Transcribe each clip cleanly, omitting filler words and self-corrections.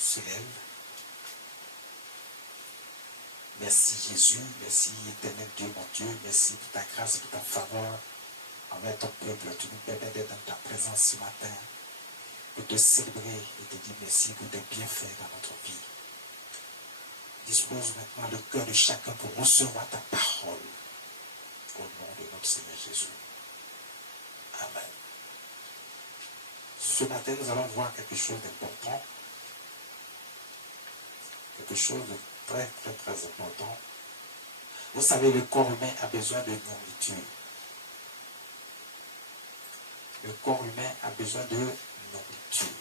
se lève. Merci Jésus, merci éternel Dieu, mon Dieu, merci pour ta grâce, pour ta faveur envers ton peuple. Tu nous permets d'être dans ta présence ce matin, pour te célébrer et te dire merci pour tes bienfaits dans notre vie. Dispose maintenant le cœur de chacun pour recevoir ta parole. Au nom de notre Seigneur Jésus. Amen. Ce matin, nous allons voir quelque chose d'important. Quelque chose de très, très, très important. Vous savez, le corps humain a besoin de nourriture. Le corps humain a besoin de nourriture.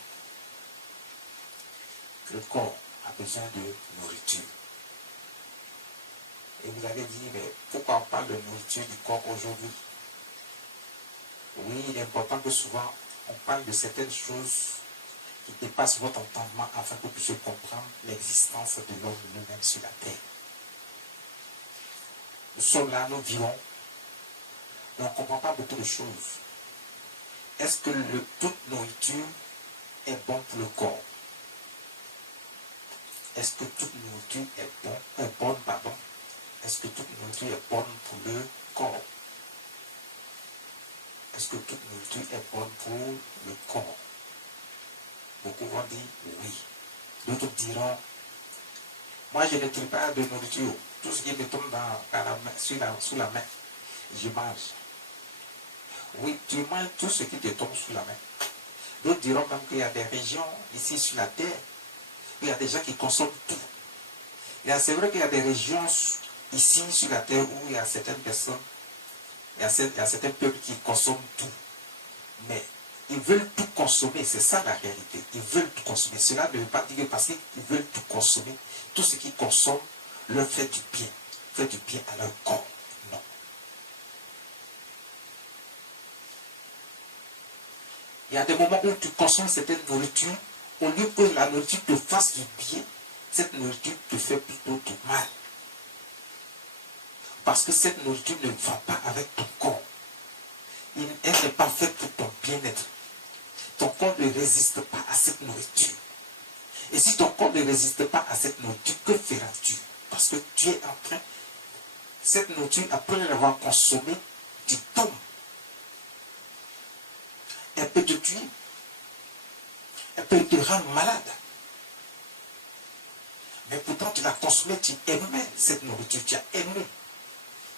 Le corps a besoin de nourriture. Et vous allez dire, mais pourquoi on parle de nourriture du corps aujourd'hui? Oui, il est important que souvent on parle de certaines choses qui dépassent votre entendement afin que vous puissiez comprendre l'existence de l'homme lui-même sur la terre. Nous sommes là, nous vivons, mais on ne comprend pas beaucoup de choses. Est-ce que toute nourriture est bonne pour le corps? Est-ce que toute nourriture est bonne, pardon? Est-ce que toute nourriture est bonne pour le corps? Est-ce que toute nourriture est bonne pour le corps? Beaucoup vont dire oui. D'autres diront, moi je ne tire pas de nourriture. Tout ce qui me tombe sous la main, je mange. Oui, tu manges tout ce qui te tombe sous la main. D'autres diront même qu'il y a des régions ici sur la terre, où il y a des gens qui consomment tout. C'est vrai qu'il y a des régions ici sur la terre où il y a certaines personnes, il y a certains peuples qui consomment tout. Mais ils veulent tout consommer, c'est ça la réalité. Ils veulent tout consommer. Cela ne veut pas dire que parce qu'ils veulent tout consommer, tout ce qu'ils consomment leur fait du bien à leur corps. Non. Il y a des moments où tu consommes certaines nourritures, au lieu que la nourriture te fasse du bien, cette nourriture te fait plutôt du mal. Parce que cette nourriture ne va pas avec ton corps. Elle n'est pas faite pour ton bien-être. Ton corps ne résiste pas à cette nourriture. Et si ton corps ne résiste pas à cette nourriture, que feras-tu? Parce que tu es en train, cette nourriture, après l'avoir consommée, tu tombes. Elle peut te tuer. Elle peut te rendre malade. Mais pourtant, tu l'as consommée, tu aimais cette nourriture, tu as aimé.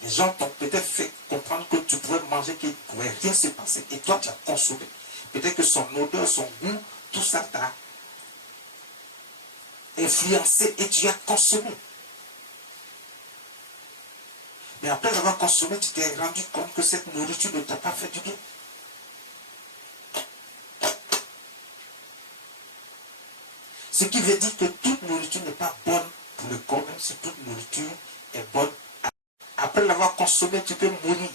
Les gens t'ont peut-être fait comprendre que tu pourrais manger, qu'il ne pourrait rien se passer. Et toi, tu as consommé. Peut-être que son odeur, son goût, tout ça t'a influencé et tu as consommé. Mais après avoir consommé, tu t'es rendu compte que cette nourriture ne t'a pas fait du bien. Ce qui veut dire que toute nourriture n'est pas bonne pour le corps, même si toute nourriture est bonne. Après l'avoir consommé, tu peux mourir.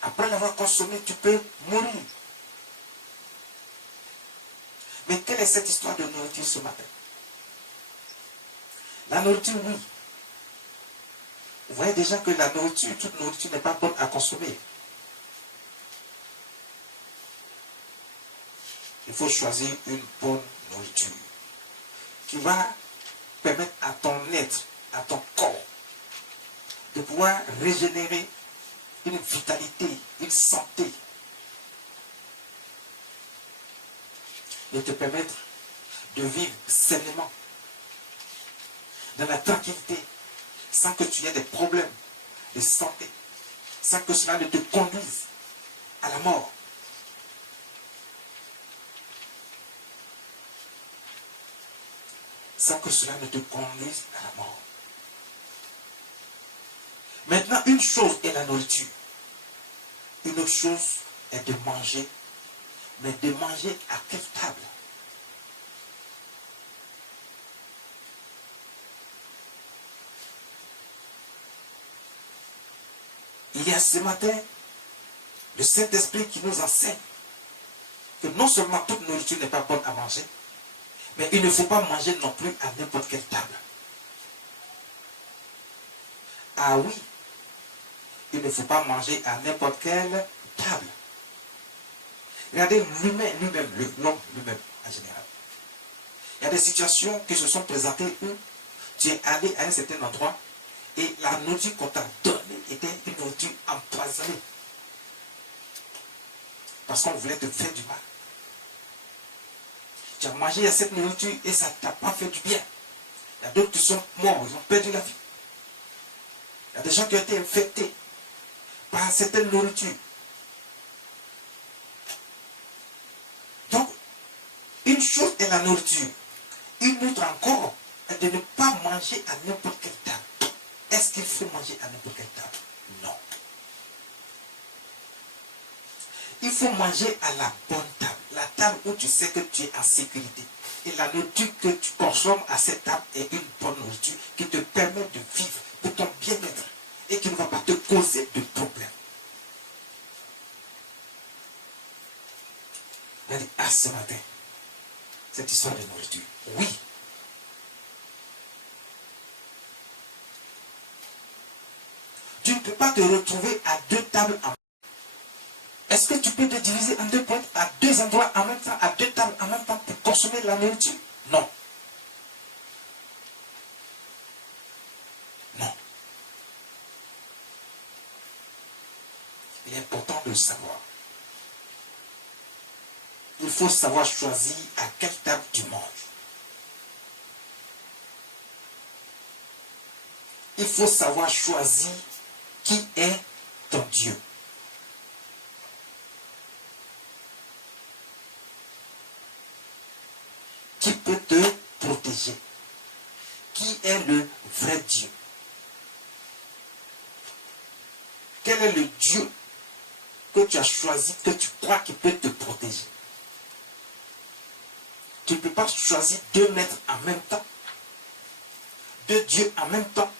Après l'avoir consommé, tu peux mourir. Mais quelle est cette histoire de nourriture ce matin? La nourriture, oui. Vous voyez déjà que la nourriture, toute nourriture n'est pas bonne à consommer. Il faut choisir une bonne nourriture qui va permettre à ton être, à ton corps, de pouvoir régénérer une vitalité, une santé, de te permettre de vivre sainement, dans la tranquillité, sans que tu aies des problèmes de santé, sans que cela ne te conduise à la mort. Sans que cela ne te conduise à la mort. Maintenant, une chose est la nourriture. Une autre chose est de manger. Mais de manger à quelle table? Il y a ce matin le Saint-Esprit qui nous enseigne que non seulement toute nourriture n'est pas bonne à manger, mais il ne faut pas manger non plus à n'importe quelle table. Ah oui, il ne faut pas manger à n'importe quelle table. Regardez l'humain lui-même, l'homme lui-même en général. Il y a des situations qui se sont présentées où tu es allé à un certain endroit et la nourriture qu'on t'a donnée était une nourriture empoisonnée. Parce qu'on voulait te faire du mal. Tu as mangé à cette nourriture et ça ne t'a pas fait du bien. Il y a d'autres qui sont morts, ils ont perdu la vie. Il y a des gens qui ont été infectés par certaines nourritures. Donc, une chose est la nourriture. Une autre encore est de ne pas manger à n'importe quelle table. Est-ce qu'il faut manger à n'importe quelle table? Non. Il faut manger à la bonne table. La table où tu sais que tu es en sécurité. Et la nourriture que tu consommes à cette table est une bonne nourriture qui te permet de vivre pour ton bien-être et qui ne va pas te causer de problèmes. On a dit, ah, ce matin, cette histoire de nourriture. Oui. Tu ne peux pas te retrouver à deux tables en même temps. Est-ce que tu peux te diviser en deux points, à deux endroits en même temps, à deux tables en même temps pour consommer la nourriture? Non. Non. Il est important de le savoir. Il faut savoir choisir à quelle table tu manges. Il faut savoir choisir qui est ton Dieu. Qui peut te protéger? Qui est le vrai Dieu? Quel est le Dieu que tu as choisi, que tu crois qu'il peut te protéger? Tu ne peux pas choisir deux maîtres en même temps, deux dieux en même temps.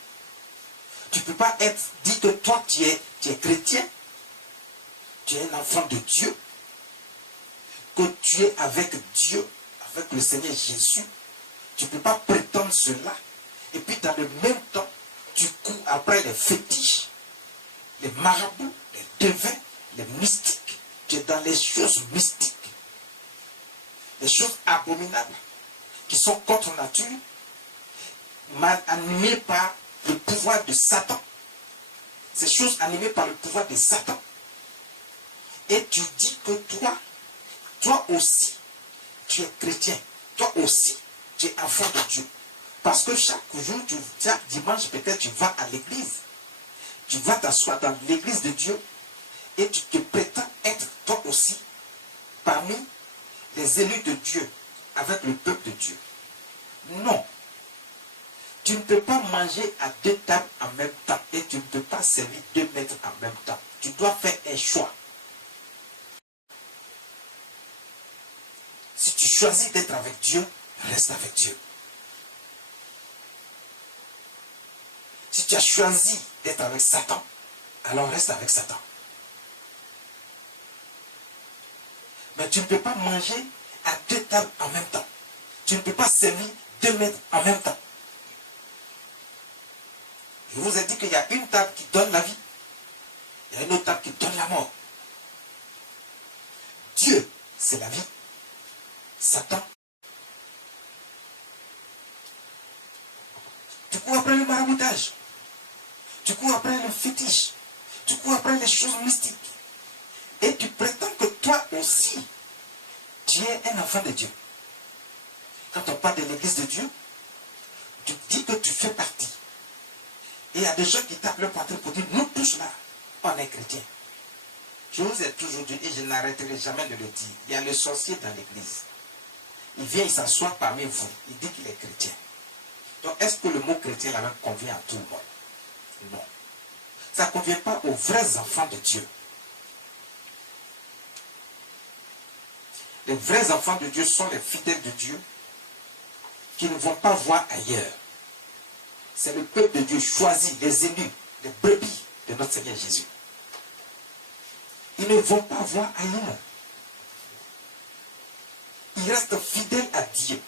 Tu ne peux pas dire que toi tu es chrétien, tu es un enfant de Dieu, que tu es avec Dieu, avec le Seigneur Jésus. Tu ne peux pas prétendre cela. Et puis dans le même temps, tu cours après les fétiches, les marabouts, les devins, les mystiques. Tu es dans les choses mystiques. Les choses abominables qui sont contre nature, animées par le pouvoir de Satan. Ces choses animées par le pouvoir de Satan. Et tu dis que toi aussi, tu es chrétien. Toi aussi, tu es enfant de Dieu. Parce que chaque jour, chaque dimanche, peut-être tu vas à l'église. Tu vas t'asseoir dans l'église de Dieu et tu te prétends être toi aussi parmi les élus de Dieu, avec le peuple de Dieu. Non. Tu ne peux pas manger à deux tables en même temps et tu ne peux pas servir deux maîtres en même temps. Tu dois faire un choix. Si tu choisis d'être avec Dieu, reste avec Dieu. Si tu as choisi d'être avec Satan, alors reste avec Satan. Mais tu ne peux pas manger à deux tables en même temps. Tu ne peux pas servir deux maîtres en même temps. Je vous ai dit qu'il y a une table qui donne la vie. Il y a une autre table qui donne la mort. Dieu, c'est la vie. Satan. Tu cours après le maraboutage. Tu cours après le fétiche. Tu cours après les choses mystiques. Et tu prétends que toi aussi, tu es un enfant de Dieu. Quand on parle de l'église de Dieu, tu dis que tu fais partie. Et il y a des gens qui tapent leur poitrine pour dire, nous tous là, on est chrétiens. Je vous ai toujours dit, et je n'arrêterai jamais de le dire, il y a le sorcier dans l'église. Il vient, il s'assoit parmi vous, il dit qu'il est chrétien. Donc est-ce que le mot chrétien là même convient à tout le monde? Non. Ça ne convient pas aux vrais enfants de Dieu. Les vrais enfants de Dieu sont les fidèles de Dieu qui ne vont pas voir ailleurs. C'est le peuple de Dieu choisi, les élus, les brebis de notre Seigneur Jésus. Ils ne vont pas voir ailleurs. Ils restent fidèles à Dieu.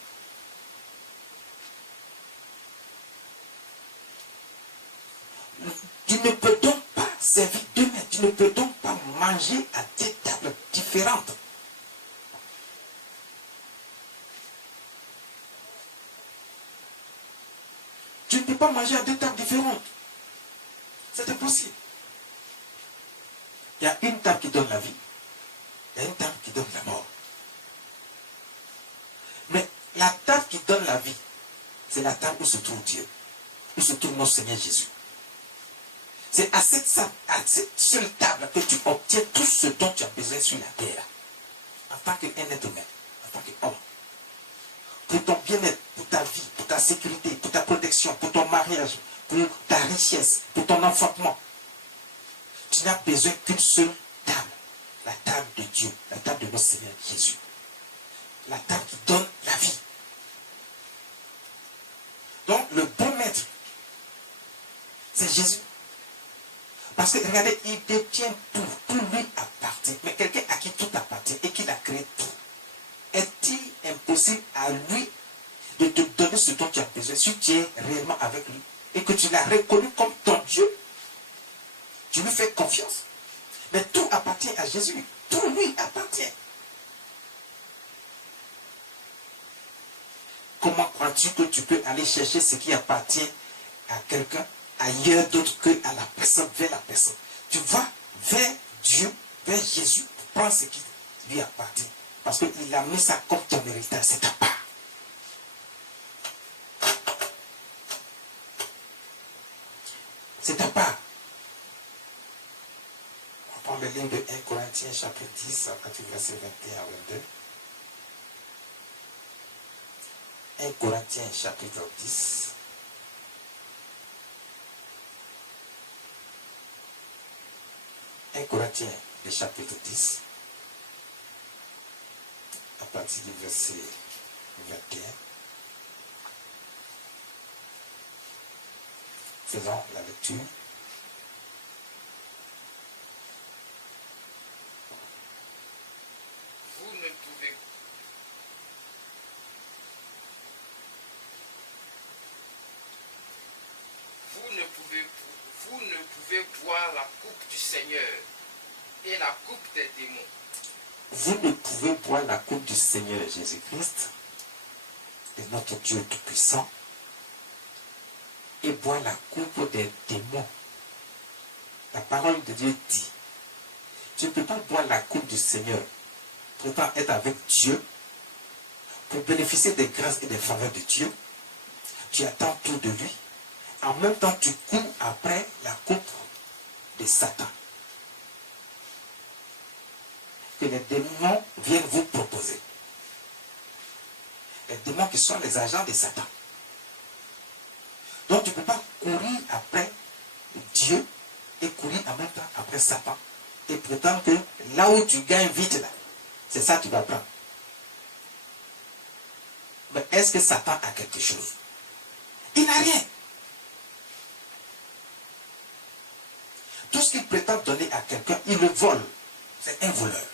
Tu ne peux donc pas servir deux mains. Tu ne peux donc pas manger à des tables différentes. peux pas manger à deux tables différentes. C'est impossible. Il y a une table qui donne la vie, il y a une table qui donne la mort. Mais la table qui donne la vie, c'est la table où se trouve Dieu, où se trouve notre Seigneur Jésus. C'est à cette seule table que tu obtiens tout ce dont tu as besoin sur la terre. En tant qu'un être humain, en tant qu'homme. Pour ton bien-être, pour ta vie, pour ta sécurité, pour ta protection, pour ton mariage, pour ta richesse, pour ton enfantement. Tu n'as besoin qu'une seule table. La table de Dieu, la table de notre Seigneur Jésus. La table qui donne la vie. Donc, le bon maître, c'est Jésus. Parce que, regardez, il détient tout. Tout lui appartient. Mais quelqu'un à qui tout appartient et qui a créé tout, est-il impossible à lui de te donner ce dont tu as besoin si tu es réellement avec lui et que tu l'as reconnu comme ton Dieu? Tu lui fais confiance. Mais tout appartient à Jésus. Tout lui appartient. Comment crois-tu que tu peux aller chercher ce qui appartient à quelqu'un ailleurs d'autre que à la personne, vers la personne? Tu vas vers Dieu, vers Jésus, pour prendre ce qui lui appartient. Parce qu'il a mis ça comme ton héritage, c'est ta part. C'est ta part. On prend le livre de 1 Corinthiens chapitre 10, à partir du verset 21 à 22. 1 Corinthiens chapitre 10. Corinthiens, le chapitre 10, à partir du verset 21. Faisons la lecture. Vous ne pouvez boire la coupe du Seigneur et la coupe des démons. Vous ne pouvez boire la coupe du Seigneur Jésus-Christ, de notre Dieu Tout-Puissant, et boire la coupe des démons. La parole de Dieu dit, tu ne peux pas boire la coupe du Seigneur, pourtant être avec Dieu, pour bénéficier des grâces et des faveurs de Dieu. Tu attends tout de lui. En même temps, tu cours après la coupe de Satan. Que les démons viennent vous proposer. Les démons qui sont les agents de Satan. Donc tu ne peux pas courir après Dieu et courir en même temps après Satan. Et prétendre que là où tu gagnes vite, là, c'est ça que tu vas prendre. Mais est-ce que Satan a quelque chose? Il n'a rien. Tout ce qu'il prétend donner à quelqu'un, il le vole. C'est un voleur.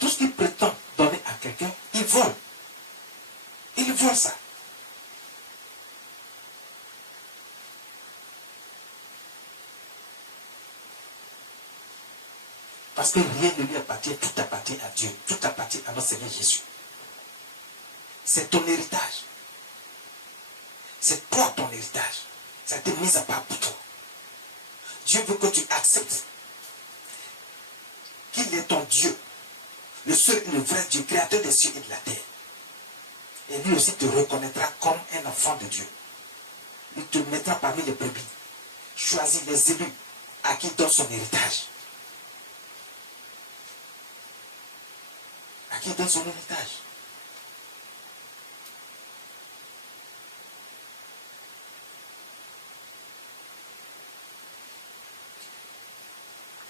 Tout ce qu'il prétend donner à quelqu'un, il vole. Il vole ça. Parce que rien ne lui appartient, tout appartient à Dieu, tout appartient à notre Seigneur Jésus. C'est ton héritage. C'est toi ton héritage. Ça a été mis à part pour toi. Dieu veut que tu acceptes qu'il est ton Dieu, le seul et le vrai Dieu, créateur des cieux et de la terre. Et lui aussi te reconnaîtra comme un enfant de Dieu. Il te mettra parmi les brebis. Choisis les élus à qui il donne son héritage. À qui il donne son héritage.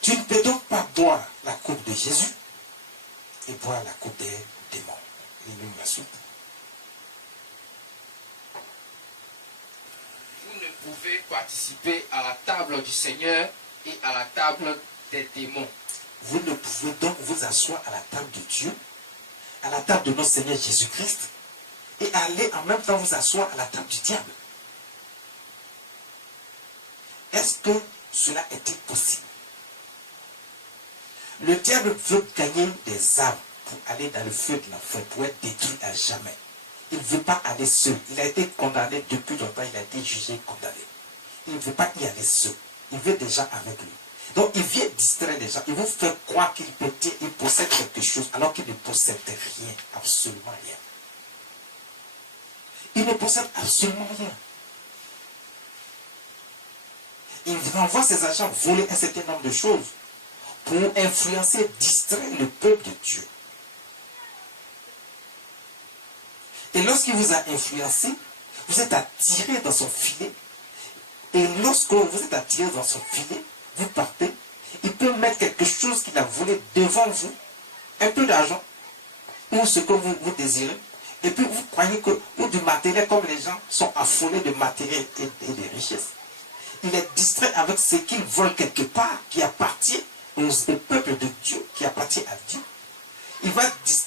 Tu ne peux donc pas boire la coupe de Jésus et boire la coupe des démons. Lis-nous la suite. Vous ne pouvez participer à la table du Seigneur et à la table des démons. Vous ne pouvez donc vous asseoir à la table de Dieu, à la table de notre Seigneur Jésus-Christ, et aller en même temps vous asseoir à la table du diable. Est-ce que cela est-il possible? Le diable veut gagner des âmes pour aller dans le feu de l'enfer, pour être détruit à jamais. Il ne veut pas aller seul. Il a été condamné depuis longtemps, il a été jugé, condamné. Il ne veut pas y aller seul. Il veut des gens avec lui. Donc il vient distraire les gens. Il vous fait croire qu'il possède quelque chose alors qu'il ne possède rien, absolument rien. Il ne possède absolument rien. Il envoie ses agents voler un certain nombre de choses pour influencer, distraire le peuple de Dieu. Et lorsqu'il vous a influencé, vous êtes attiré dans son filet. Et lorsque vous êtes attiré dans son filet, vous partez, il peut mettre quelque chose qu'il a volé devant vous, un peu d'argent, ou ce que vous désirez, et puis vous croyez que, ou du matériel, comme les gens sont affolés de matériel et de richesses, il est distrait avec ce qu'il vole quelque part, qui appartient au peuple de Dieu, qui appartient à Dieu. Il va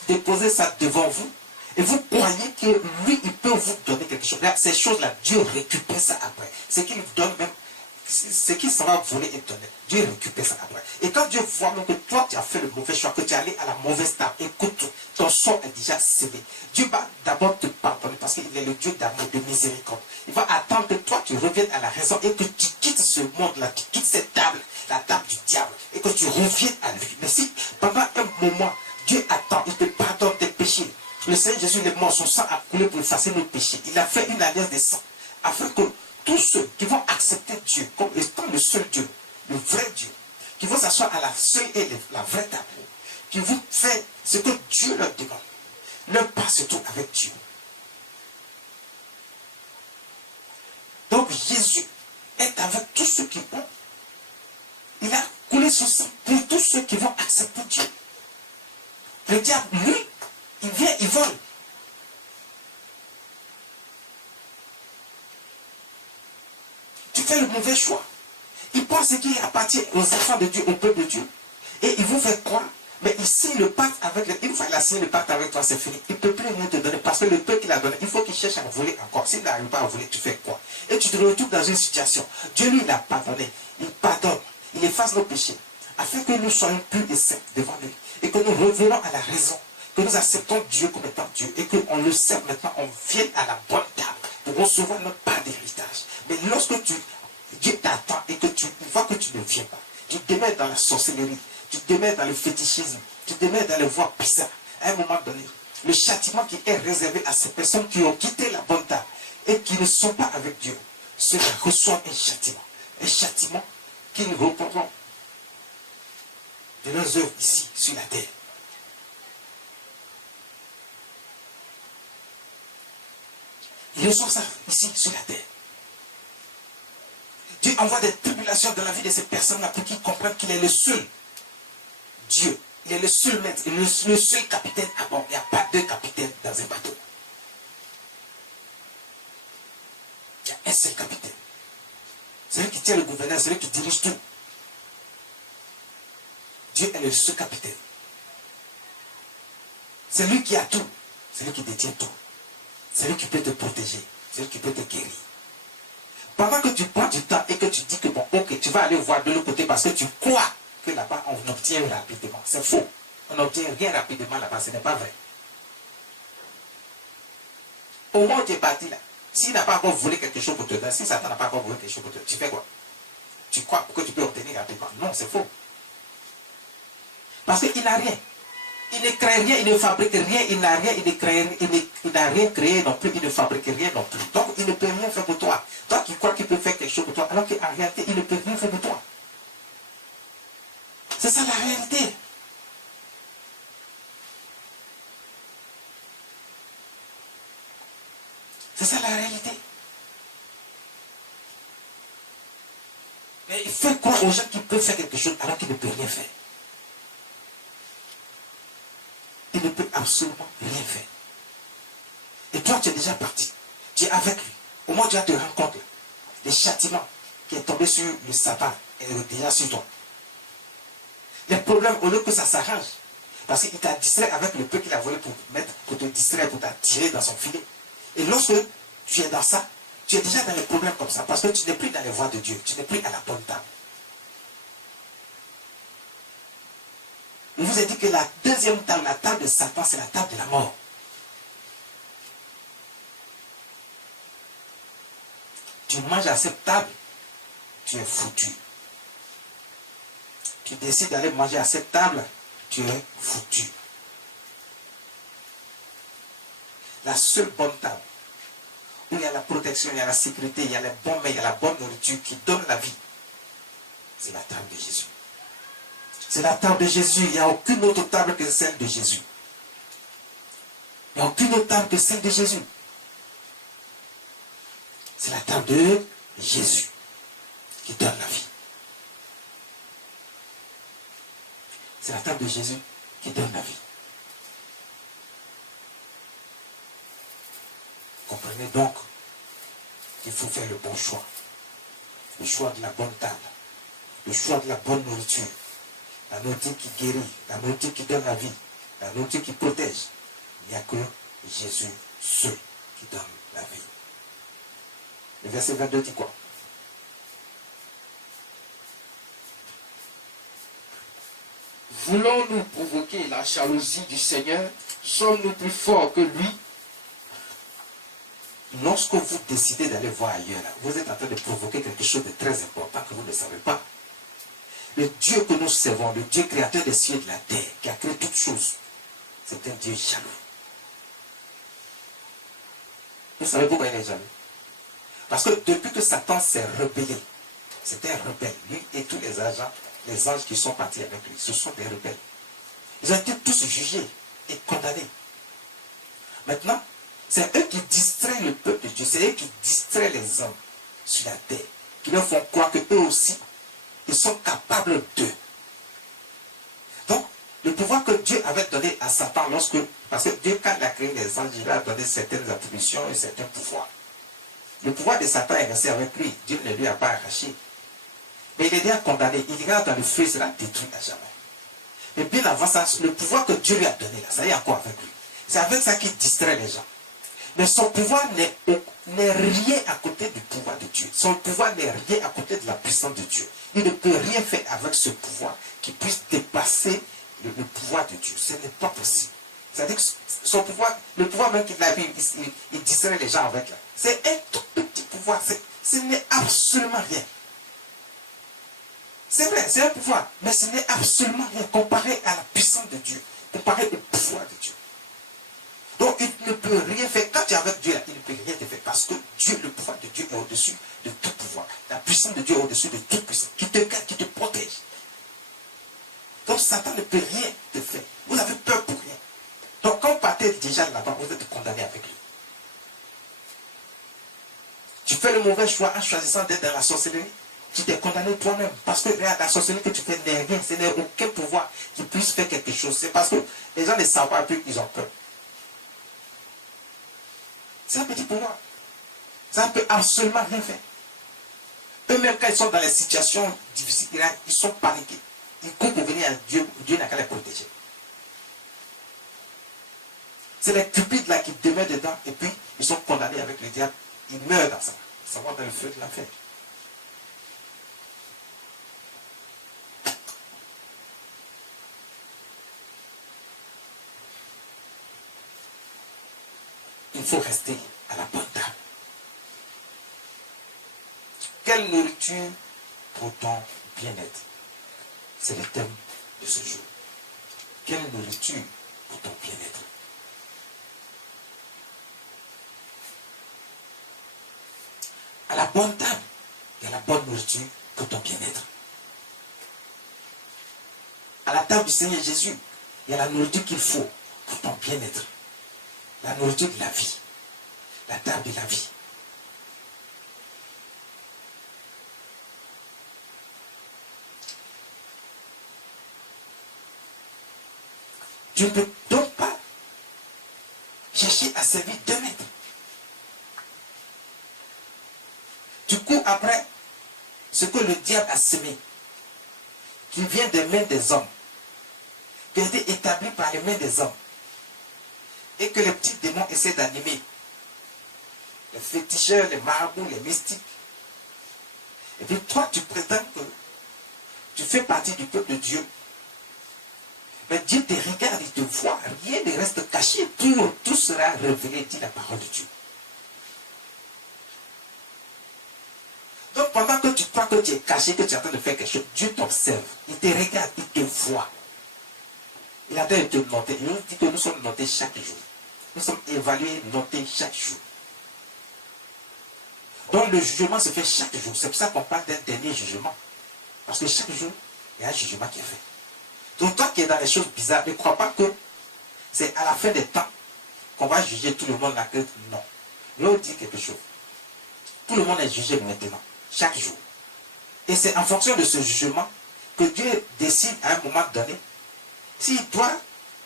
déposer ça devant vous, et vous croyez que lui, il peut vous donner quelque chose. Là, ces choses-là, Dieu récupère ça après. Ce qu'il vous donne même, ce qu'il sera volé et donné, Dieu récupère ça après. Et quand Dieu voit même que toi, tu as fait le mauvais choix, que tu es allé à la mauvaise table, écoute, ton sort est déjà scellé. Dieu va d'abord te pardonner parce qu'il est le Dieu d'amour, de miséricorde. Il va attendre que toi, tu reviennes à la raison et que tu quittes ce monde-là, tu quittes cette table, la table du diable, et que tu reviennes à lui. Mais si pendant un moment, Dieu attend, il te pardonne tes péchés. Le Seigneur Jésus est mort, son sang a coulé pour effacer nos péchés. Il a fait une alliance de sang, afin que tous ceux qui vont accepter Dieu comme étant le seul Dieu, le vrai Dieu, qui vont s'asseoir à la seule et la vraie table, qui vont faire ce que Dieu leur demande, leur part surtout avec Dieu. Donc Jésus est avec tous ceux qui ont. Il a coulé son sang pour tous ceux qui vont accepter Dieu. Le diable, lui, il vient, il vole. Tu fais le mauvais choix. Il pense qu'il appartient aux enfants de Dieu, au peuple de Dieu. Et il vous fait croire. Mais il signe le pacte avec lui. Une fois qu'il a signé le pacte avec toi, c'est fini. Il ne peut plus rien te donner. Parce que le peu qu'il a donné, il faut qu'il cherche à voler encore. S'il n'arrive pas à voler, tu fais quoi? Et tu te retrouves dans une situation. Dieu, lui, il a pardonné. Il pardonne. Il efface nos péchés. Afin que nous soyons plus et saints devant lui. Et que nous revenons à la raison. Que nous acceptons Dieu comme étant Dieu. Et qu'on le serve maintenant. On vienne à la bonne table. Pour recevoir notre part d'héritage. Mais lorsque Dieu t'attend et que tu vois que tu ne viens pas, tu te mets dans la sorcellerie, tu te mets dans le fétichisme, tu te mets dans les voies bizarres. À un moment donné, le châtiment qui est réservé à ces personnes qui ont quitté la bonne table et qui ne sont pas avec Dieu, ceux qui reçoivent un châtiment qu'ils reprendront de leurs œuvres ici, sur la terre. Ils reçoivent ça ici, sur la terre. Dieu envoie des tribulations dans la vie de ces personnes-là pour qu'ils comprennent qu'il est le seul Dieu. Il est le seul maître, il est le seul capitaine à bord. Il n'y a pas deux capitaines dans un bateau. Il y a un seul capitaine. C'est lui qui tient le gouverneur, c'est lui qui dirige tout. Dieu est le seul capitaine. C'est lui qui a tout. C'est lui qui détient tout. C'est lui qui peut te protéger. C'est lui qui peut te guérir. Pendant que tu prends du temps et que tu dis que bon, ok, tu vas aller voir de l'autre côté parce que tu crois que là-bas on obtient rapidement. C'est faux. On n'obtient rien rapidement là-bas, ce n'est pas vrai. Au moment où tu es parti là, s'il n'a pas encore volé quelque chose pour te donner, si Satan n'a pas encore volé quelque chose pour te donner, tu fais quoi? Tu crois que tu peux obtenir rapidement? Non, c'est faux. Parce qu'il n'a rien. Il ne crée rien, il ne fabrique rien, il n'a rien, il n'a rien créé non plus, il ne fabrique rien non plus. Donc il ne peut rien faire pour toi. Toi qui crois qu'il peut faire quelque chose pour toi, alors qu'en réalité, il ne peut rien faire pour toi. C'est ça la réalité. C'est ça la réalité. Mais il faut croire aux gens qui peuvent faire quelque chose alors qu'ils ne peuvent rien faire. Il ne peut absolument rien faire. Et toi, tu es déjà parti. Tu es avec lui. Au moins, tu vas te rendre compte. Le châtiment qui est tombé sur le sabbat est déjà sur toi. Les problèmes, au lieu que ça s'arrange, parce qu'il t'a distrait avec le peu qu'il a volé pour te distraire, pour t'attirer dans son filet. Et lorsque tu es dans ça, tu es déjà dans les problèmes comme ça, parce que tu n'es plus dans les voies de Dieu. Tu n'es plus à la bonne table. Je vous ai dit que la deuxième table, la table de Satan, c'est la table de la mort. Tu manges à cette table, tu es foutu. Tu décides d'aller manger à cette table, tu es foutu. La seule bonne table, où il y a la protection, il y a la sécurité, il y a les bons mets, il y a la bonne nourriture qui donne la vie, c'est la table de Jésus. C'est la table de Jésus. Il n'y a aucune autre table que celle de Jésus. Il n'y a aucune autre table que celle de Jésus. C'est la table de Jésus qui donne la vie. C'est la table de Jésus qui donne la vie. Comprenez donc qu'il faut faire le bon choix. Le choix de la bonne table. Le choix de la bonne nourriture. La nourriture qui guérit, la nourriture qui donne la vie, la nourriture qui protège. Il n'y a que Jésus seul qui donne la vie. Le verset 22 dit quoi? Voulons-nous provoquer la jalousie du Seigneur? Sommes-nous plus forts que lui? Lorsque vous décidez d'aller voir ailleurs, vous êtes en train de provoquer quelque chose de très important que vous ne savez pas. Le Dieu que nous servons, le Dieu créateur des cieux et de la terre, qui a créé toutes choses, c'est un Dieu jaloux. Vous savez pourquoi il est jaloux? Parce que depuis que Satan s'est rebellé, c'était un rebelle, lui et tous les anges qui sont partis avec lui, ce sont des rebelles. Ils ont été tous jugés et condamnés. Maintenant, c'est eux qui distraient le peuple de Dieu, c'est eux qui distraient les hommes sur la terre, qui leur font croire qu'eux aussi, ils sont capables d'eux. Donc, le pouvoir que Dieu avait donné à Satan parce que Dieu, quand il a créé les anges, il lui a donné certaines attributions et certains pouvoirs. Le pouvoir de Satan est resté avec lui. Dieu ne lui a pas arraché. Mais il est déjà condamné. Il ira dans le feu, il sera détruit à jamais. Mais bien avant ça, le pouvoir que Dieu lui a donné, là, ça y est encore avec lui. C'est avec ça qu'il distrait les gens. Mais son pouvoir n'est rien à côté du pouvoir de Dieu. Son pouvoir n'est rien à côté de la puissance de Dieu. Il ne peut rien faire avec ce pouvoir qui puisse dépasser le pouvoir de Dieu. Ce n'est pas possible. C'est-à-dire que son pouvoir, le pouvoir même qu'il a eu, il distrait les gens avec là. C'est un tout petit pouvoir. Ce n'est absolument rien. C'est vrai, c'est un pouvoir, mais ce n'est absolument rien comparé à la puissance de Dieu, comparé au pouvoir de Dieu. Donc il ne peut rien faire. Quand tu es avec Dieu, là, il ne peut rien te faire. Parce que Dieu, le pouvoir de Dieu est au-dessus de tout pouvoir. La puissance de Dieu est au-dessus de toute puissance. Qui te garde, qui te protège. Donc Satan ne peut rien te faire. Vous avez peur pour rien. Donc quand vous partez déjà là-bas, vous êtes condamné avec lui. Tu fais le mauvais choix en choisissant d'être dans la sorcellerie. Tu t'es condamné toi-même. Parce que la sorcellerie que tu fais n'est rien. Ce n'est aucun pouvoir qui puisse faire quelque chose. C'est parce que les gens ne savent pas plus qu'ils ont peur. C'est un petit pouvoir. Ça ne peut absolument rien faire. Eux-mêmes, quand ils sont dans les situations difficiles, ils sont paniqués. Ils courent pour venir à Dieu. Dieu n'a qu'à les protéger. C'est les cupides là qui demeurent dedans et puis ils sont condamnés avec le diable. Ils meurent dans ça. Ça va dans le feu de l'enfer. Il faut rester à la bonne table. Quelle nourriture pour ton bien-être? C'est le thème de ce jour. Quelle nourriture pour ton bien-être? À la bonne table, il y a la bonne nourriture pour ton bien-être. À la table du Seigneur Jésus, il y a la nourriture qu'il faut pour ton bien-être. La nourriture de la vie. La table de la vie. Tu ne peux donc pas chercher à servir deux maîtres. Tu cours après ce que le diable a semé, qui vient des mains des hommes, qui a été établi par les mains des hommes, et que les petits démons essaient d'animer. Les féticheurs, les marabouts, les mystiques. Et puis toi, tu prétends que tu fais partie du peuple de Dieu. Mais Dieu te regarde, il te voit, rien ne reste caché, tout sera révélé, dit la parole de Dieu. Donc pendant que tu crois que tu es caché, que tu es en train de faire quelque chose, Dieu t'observe, il te regarde, il te voit. Il a d'ailleurs te noter. Il nous dit que nous sommes notés chaque jour. Nous sommes évalués, notés chaque jour. Donc le jugement se fait chaque jour. C'est pour ça qu'on parle d'un dernier jugement. Parce que chaque jour, il y a un jugement qui est fait. Donc toi qui es dans les choses bizarres, ne crois pas que c'est à la fin des temps qu'on va juger tout le monde là que non. Je vais vous dire quelque chose. Tout le monde est jugé maintenant, chaque jour. Et c'est en fonction de ce jugement que Dieu décide à un moment donné s'il doit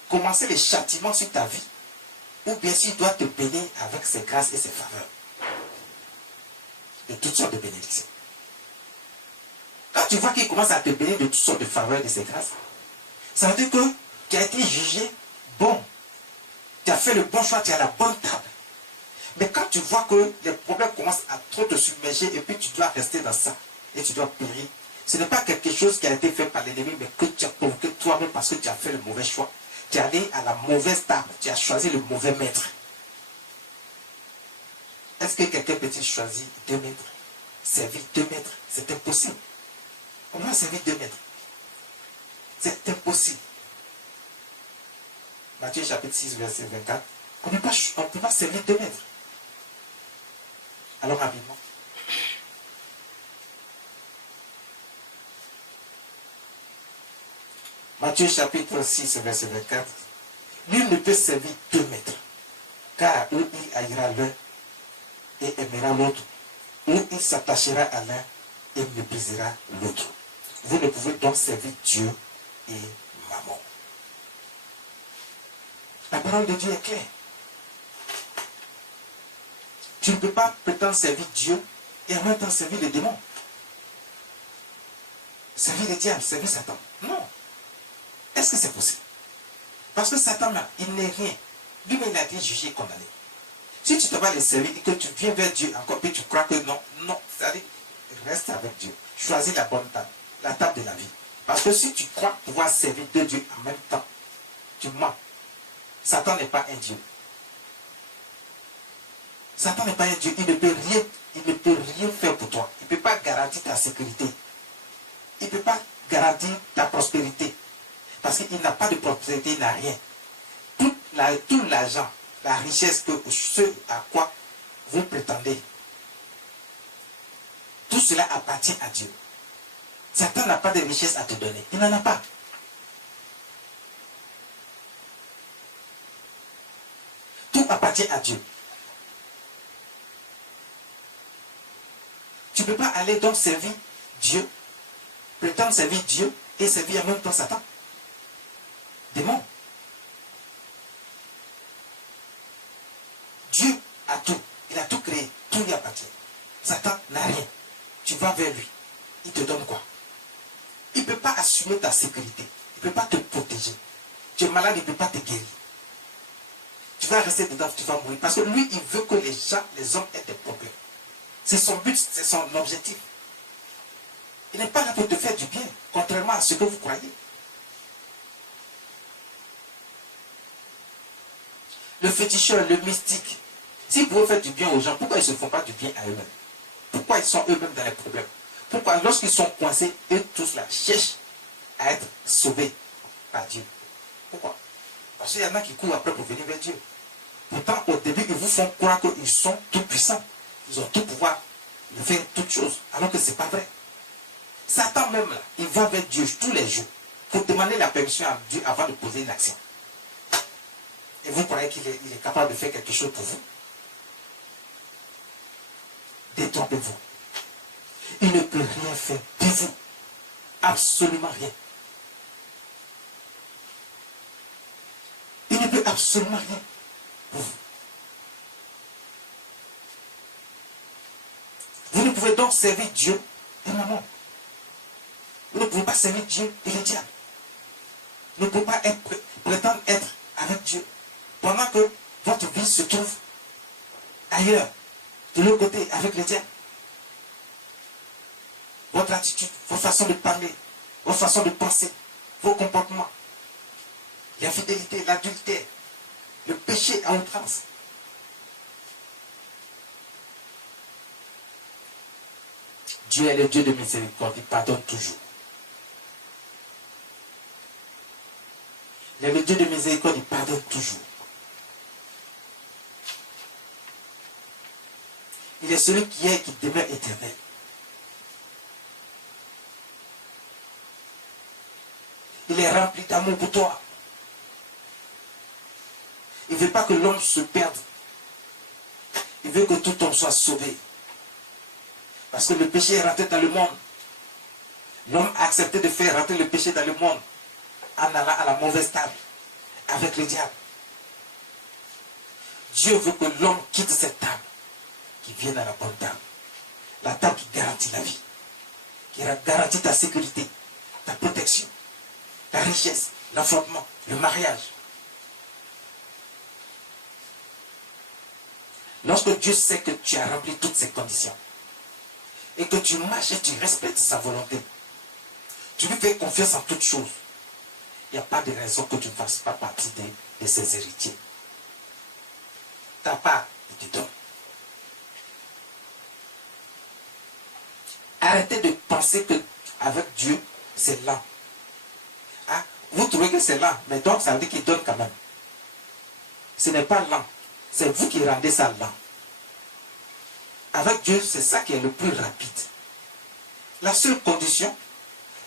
commencer les châtiments sur ta vie ou bien s'il doit te bénir avec ses grâces et ses faveurs. De toutes sortes de bénédictions. Quand tu vois qu'il commence à te bénir de toutes sortes de faveurs et de ses grâces, ça veut dire que tu as été jugé bon. Tu as fait le bon choix, tu es à la bonne table. Mais quand tu vois que les problèmes commencent à trop te submerger et puis tu dois rester dans ça et tu dois périr, ce n'est pas quelque chose qui a été fait par l'ennemi, mais que tu as provoqué toi-même parce que tu as fait le mauvais choix. Tu es allé à la mauvaise table, tu as choisi le mauvais maître. Est-ce que quelqu'un peut-il choisir 2 maîtres? Servir 2 maîtres? C'est impossible. On va servir 2 maîtres. C'est impossible. Matthieu chapitre 6, verset 24. On ne peut pas servir 2 maîtres. Alors rapidement. Matthieu chapitre 6, verset 24. Nul ne peut servir 2 maîtres. Car ou il haïra l'un et aimera l'autre, ou il s'attachera à l'un et méprisera l'autre. Vous ne pouvez donc servir Dieu et Mammon. La parole de Dieu est claire. Tu ne peux pas prétendre servir Dieu et en même temps servir les démons. Servir les diables, servir Satan. Non. Est-ce que c'est possible? Parce que Satan, là, il n'est rien. Lui-même, il a été jugé et condamné. Si tu te vas les servir et que tu viens vers Dieu encore, puis tu crois que non, c'est-à-dire, reste avec Dieu. Choisis la bonne table, la table de la vie. Parce que si tu crois pouvoir servir deux dieux en même temps, tu mens. Satan n'est pas un Dieu. Satan n'est pas un Dieu. Il ne peut rien faire pour toi. Il ne peut pas garantir ta sécurité. Il ne peut pas garantir ta prospérité. Parce qu'il n'a pas de prospérité, il n'a rien. Tout l'argent, la richesse, ce à quoi vous prétendez, tout cela appartient à Dieu. Satan n'a pas de richesse à te donner. Il n'en a pas. Tout appartient à Dieu. Tu ne peux pas aller donc servir Dieu, prétendre servir Dieu et servir en même temps Satan. Démon. Dieu a tout. Il a tout créé. Tout lui appartient. Satan n'a rien. Tu vas vers lui. Il te donne quoi? Il ne peut pas assumer ta sécurité. Il ne peut pas te protéger. Tu es malade, il ne peut pas te guérir. Tu vas rester dedans, tu vas mourir. Parce que lui, il veut que les hommes aient des problèmes. C'est son but, c'est son objectif. Il n'est pas là pour te faire du bien, contrairement à ce que vous croyez. Le féticheur, le mystique, s'ils pouvaient faire du bien aux gens, pourquoi ils ne se font pas du bien à eux-mêmes? Pourquoi ils sont eux-mêmes dans les problèmes? Pourquoi lorsqu'ils sont coincés, eux tous là cherchent à être sauvés par Dieu? Pourquoi? Parce qu'il y en a qui courent après pour venir vers Dieu. Pourtant, au début, ils vous font croire qu'ils sont tout puissants. Ils ont tout pouvoir de faire toutes choses, alors que ce n'est pas vrai. Satan même là, il va vers Dieu tous les jours pour demander la permission à Dieu avant de poser une action. Et vous croyez qu'il est capable de faire quelque chose pour vous? Détrompez-vous. Il ne peut rien faire pour vous. Absolument rien. Il ne peut absolument rien pour vous. Vous ne pouvez donc servir Dieu et maman. Vous ne pouvez pas servir Dieu et le diable. Vous ne pouvez pas prétendre être avec Dieu pendant que votre vie se trouve ailleurs, de l'autre côté, avec le diable. Votre attitude, votre façon de parler, votre façon de penser, vos comportements. l'infidélité, l'adultère, le péché à outrance. Dieu est le Dieu de miséricorde, il pardonne toujours. Il est le Dieu de miséricorde, il pardonne toujours. Il est celui qui est et qui demeure éternel. Il est rempli d'amour pour toi. Il ne veut pas que l'homme se perde. Il veut que tout homme soit sauvé. Parce que le péché est rentré dans le monde. L'homme a accepté de faire rentrer le péché dans le monde en allant à la mauvaise table avec le diable. Dieu veut que l'homme quitte cette table, qui vienne à la bonne table. La table qui garantit la vie, qui garantit ta sécurité, ta protection, ta richesse, l'enfantement, le mariage. Lorsque Dieu sait que tu as rempli toutes ces conditions et que tu marches et tu respectes sa volonté, tu lui fais confiance en toutes choses, il n'y a pas de raison que tu ne fasses pas partie de ses héritiers. Ta part, il te donne. Arrêtez de penser qu'avec Dieu, c'est lent. Ah, vous trouvez que c'est lent, mais donc ça veut dire qu'il donne quand même. Ce n'est pas lent. C'est vous qui rendez ça lent. Avec Dieu, c'est ça qui est le plus rapide. La seule condition,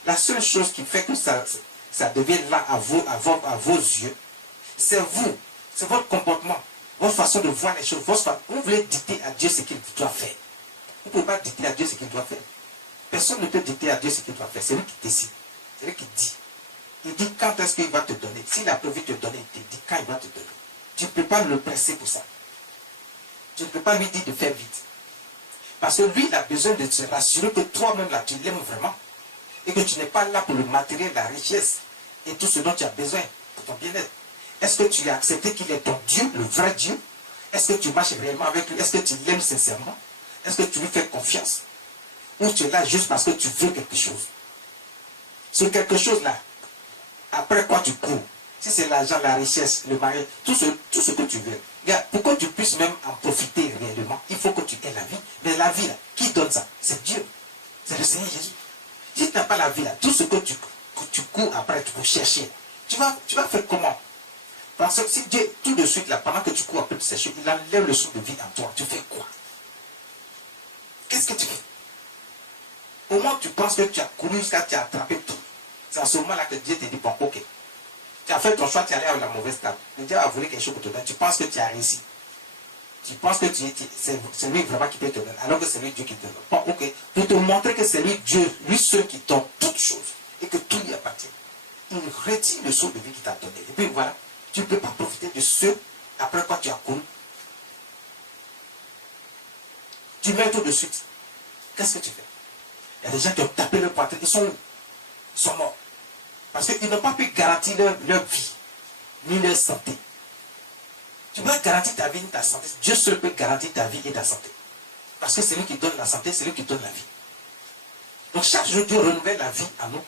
la seule chose qui fait que ça devient lent à vos yeux, c'est vous, c'est votre comportement, votre façon de voir les choses. Vous voulez dicter à Dieu ce qu'il doit faire. Vous ne pouvez pas dicter à Dieu ce qu'il doit faire. Personne ne peut dicter à Dieu ce qu'il doit faire. C'est lui qui décide. C'est lui qui dit. Il dit quand est-ce qu'il va te donner. S'il a prévu de te donner, il te dit quand il va te donner. Tu ne peux pas le presser pour ça. Tu ne peux pas lui dire de faire vite. Parce que lui, il a besoin de se rassurer que toi-même, là, tu l'aimes vraiment. Et que tu n'es pas là pour le matériel, la richesse et tout ce dont tu as besoin pour ton bien-être. Est-ce que tu as accepté qu'il est ton Dieu, le vrai Dieu? Est-ce que tu marches réellement avec lui? Est-ce que tu l'aimes sincèrement? Est-ce que tu lui fais confiance? Ou tu es là juste parce que tu veux quelque chose? Ce quelque chose-là, après quoi tu cours? Si c'est l'argent, la richesse, le mariage, tout ce que tu veux. Regarde, pour que tu puisses même en profiter réellement, il faut que tu aies la vie. Mais la vie, là, qui donne ça? C'est Dieu. C'est le Seigneur Jésus. Si tu n'as pas la vie, là, tout ce que tu cours après, pour chercher, tu vas faire comment? Parce que si Dieu, tout de suite, là, pendant que tu cours après de chercher, il enlève le souffle de vie en toi, tu fais quoi? Qu'est-ce que tu fais? Au moins, tu penses que tu as couru jusqu'à tu as attrapé tout. C'est à ce moment-là que Dieu te dit, bon, ok. Tu as fait ton choix, tu es allé à la mauvaise table. Le diable a voulu quelque chose pour te donner. Tu penses que tu as réussi. Tu penses que c'est lui vraiment qui peut te donner, alors que c'est lui Dieu qui te donne. Bon, ok. Pour te montrer que c'est lui Dieu, lui seul qui donne toutes choses et que tout lui appartient. Il retire le souffle de vie qu'il t'a donné. Et puis voilà, tu ne peux pas profiter de ce après quoi tu as couru. Tu mets tout de suite. Qu'est-ce que tu fais? Il y a des gens qui ont tapé le poitrine. Ils sont où? Ils sont morts. Parce qu'ils n'ont pas pu garantir leur vie, ni leur santé. Tu peux garantir ta vie ni ta santé. Dieu seul peut garantir ta vie et ta santé. Parce que c'est lui qui donne la santé, c'est lui qui donne la vie. Donc chaque jour, Dieu renouvelle la vie à nous.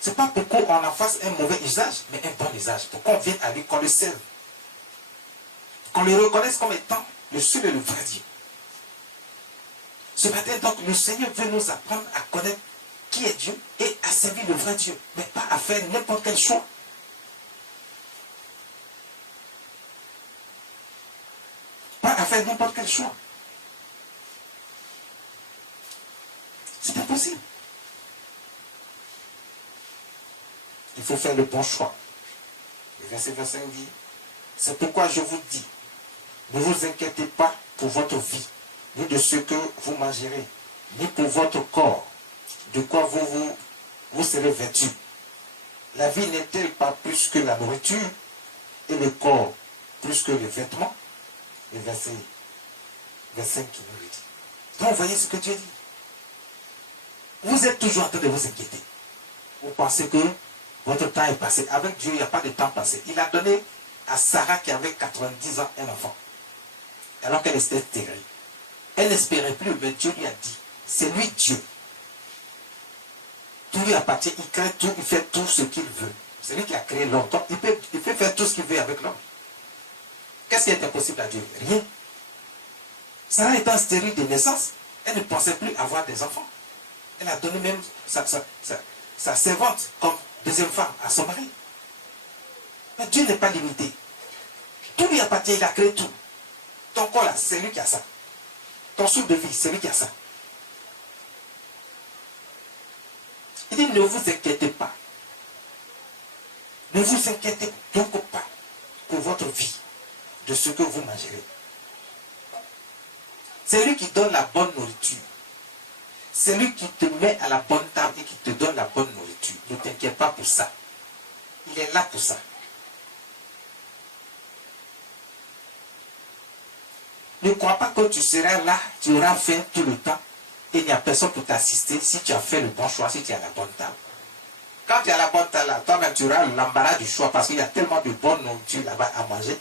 Ce n'est pas pour qu'on en fasse un mauvais usage, mais un bon usage. Pour qu'on vienne à lui, qu'on le serve. Qu'on le reconnaisse comme étant le seul et le vrai Dieu. Ce matin, donc, le Seigneur veut nous apprendre à connaître qui est Dieu et à servir le vrai Dieu, mais pas à faire n'importe quel choix. Pas à faire n'importe quel choix. C'est impossible. Il faut faire le bon choix. Le verset 25 dit, c'est pourquoi je vous dis, ne vous inquiétez pas pour votre vie, ni de ce que vous mangerez, ni pour votre corps, de quoi vous serez vêtus. La vie n'est-elle pas plus que la nourriture, et le corps plus que les vêtements? Le verset 25 qui nous le dit. Donc vous voyez ce que Dieu dit. Vous êtes toujours en train de vous inquiéter. Vous pensez que votre temps est passé. Avec Dieu, il n'y a pas de temps passé. Il a donné à Sarah qui avait 90 ans un enfant. Alors qu'elle était stérile. Elle n'espérait plus, mais Dieu lui a dit, c'est lui Dieu. Tout lui appartient, il crée tout, il fait tout ce qu'il veut. C'est lui qui a créé l'homme. Donc, il peut faire tout ce qu'il veut avec l'homme. Qu'est-ce qui est impossible à Dieu? Rien. Sarah étant stérile de naissance, elle ne pensait plus avoir des enfants. Elle a donné même sa servante comme deuxième femme à son mari. Mais Dieu n'est pas limité. Tout lui appartient, il a créé tout. Ton corps là, c'est lui qui a ça. Ton souffle de vie, c'est lui qui a ça. Il dit, ne vous inquiétez pas. Ne vous inquiétez donc pas pour votre vie, de ce que vous mangerez. C'est lui qui donne la bonne nourriture. C'est lui qui te met à la bonne table et qui te donne la bonne nourriture. Ne t'inquiète pas pour ça. Il est là pour ça. Ne crois pas que tu seras là, tu auras faim tout le temps et il n'y a personne pour t'assister si tu as fait le bon choix, si tu es à la bonne table. Quand tu es à la bonne table, toi-même tu auras l'embarras du choix parce qu'il y a tellement de bonne nourriture là-bas à manger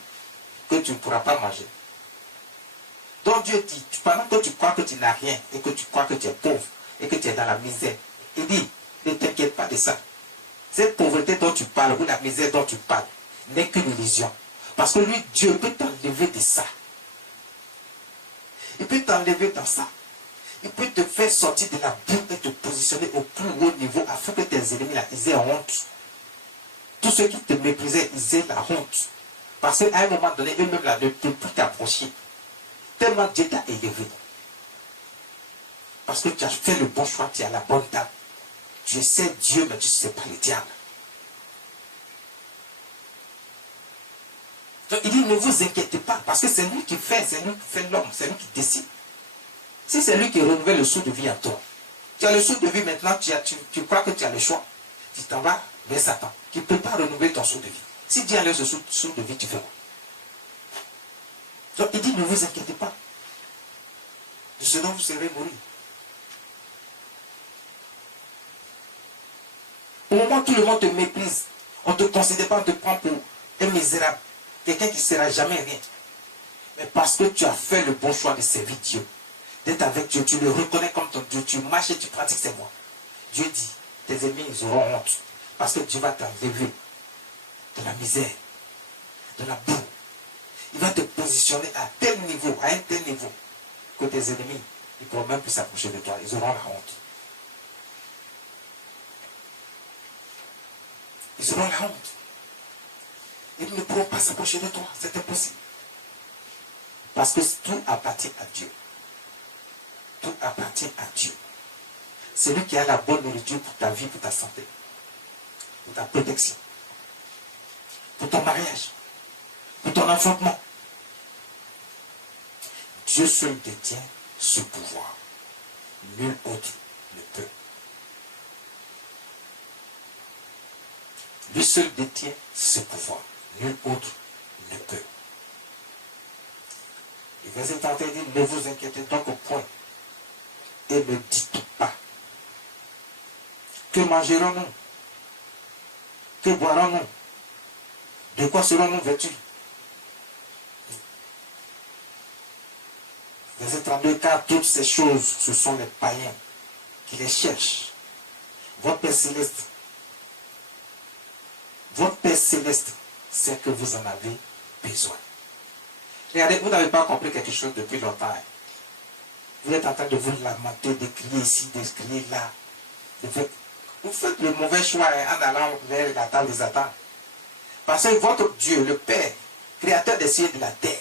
que tu ne pourras pas manger. Donc Dieu dit, pendant que tu crois que tu n'as rien et que tu crois que tu es pauvre et que tu es dans la misère, il dit, ne t'inquiète pas de ça. Cette pauvreté dont tu parles ou la misère dont tu parles n'est qu'une illusion. Parce que lui, Dieu peut t'enlever de ça. Il peut t'enlever dans ça. Il peut te faire sortir de la boue et te positionner au plus haut niveau afin que tes ennemis là, ils aient honte. Tous ceux qui te méprisaient, ils aient la honte. Parce qu'à un moment donné, eux-mêmes là ne peuvent plus t'approcher. Tellement Dieu t'a élevé. Parce que tu as fait le bon choix, tu es à la bonne table. Tu sais Dieu, mais tu ne sais pas le diable. Donc il dit, ne vous inquiétez pas, parce que c'est lui qui fait, c'est lui qui fait l'homme, c'est lui qui décide. Si c'est lui qui renouvelle le souffle de vie en toi, tu as le souffle de vie maintenant, tu crois que tu as le choix. Tu t'en vas vers Satan, qui ne peut pas renouveler ton souffle de vie. Si Dieu enlève ce souffle de vie, tu fais quoi? Donc il dit, ne vous inquiétez pas. De ce dont vous serez mourir. Au moment où tout le monde te méprise, on ne te considère pas, on te prend pour un misérable. Quelqu'un qui ne sera jamais rien. Mais parce que tu as fait le bon choix de servir Dieu, d'être avec Dieu, tu le reconnais comme ton Dieu, tu marches et tu pratiques ses voies. Dieu dit, tes ennemis, ils auront honte. Parce que Dieu va t'enlever de la misère, de la boue. Il va te positionner à tel niveau, à un tel niveau, que tes ennemis, ils ne pourront même plus s'approcher de toi. Ils auront la honte. Ils auront la honte. Ils ne pourront pas s'approcher de toi. C'est impossible. Parce que tout appartient à Dieu. Tout appartient à Dieu. C'est lui qui a la bonne nourriture pour ta vie, pour ta santé, pour ta protection, pour ton mariage, pour ton enfantement. Dieu seul détient ce pouvoir. Nul autre ne peut. Lui seul détient ce pouvoir. Nul autre ne peut. Le verset 31 dit, ne vous inquiétez donc au point et ne dites pas. Que mangerons-nous? Que boirons-nous? De quoi serons-nous vêtus? Verset 32, car toutes ces choses, ce sont les païens qui les cherchent. Votre Père Céleste c'est que vous en avez besoin. Regardez, vous n'avez pas compris quelque chose depuis longtemps. Vous êtes en train de vous lamenter, de crier ici, de crier là. Vous faites le mauvais choix en allant vers la table des attentes. Parce que votre Dieu, le Père, créateur des cieux et de la terre,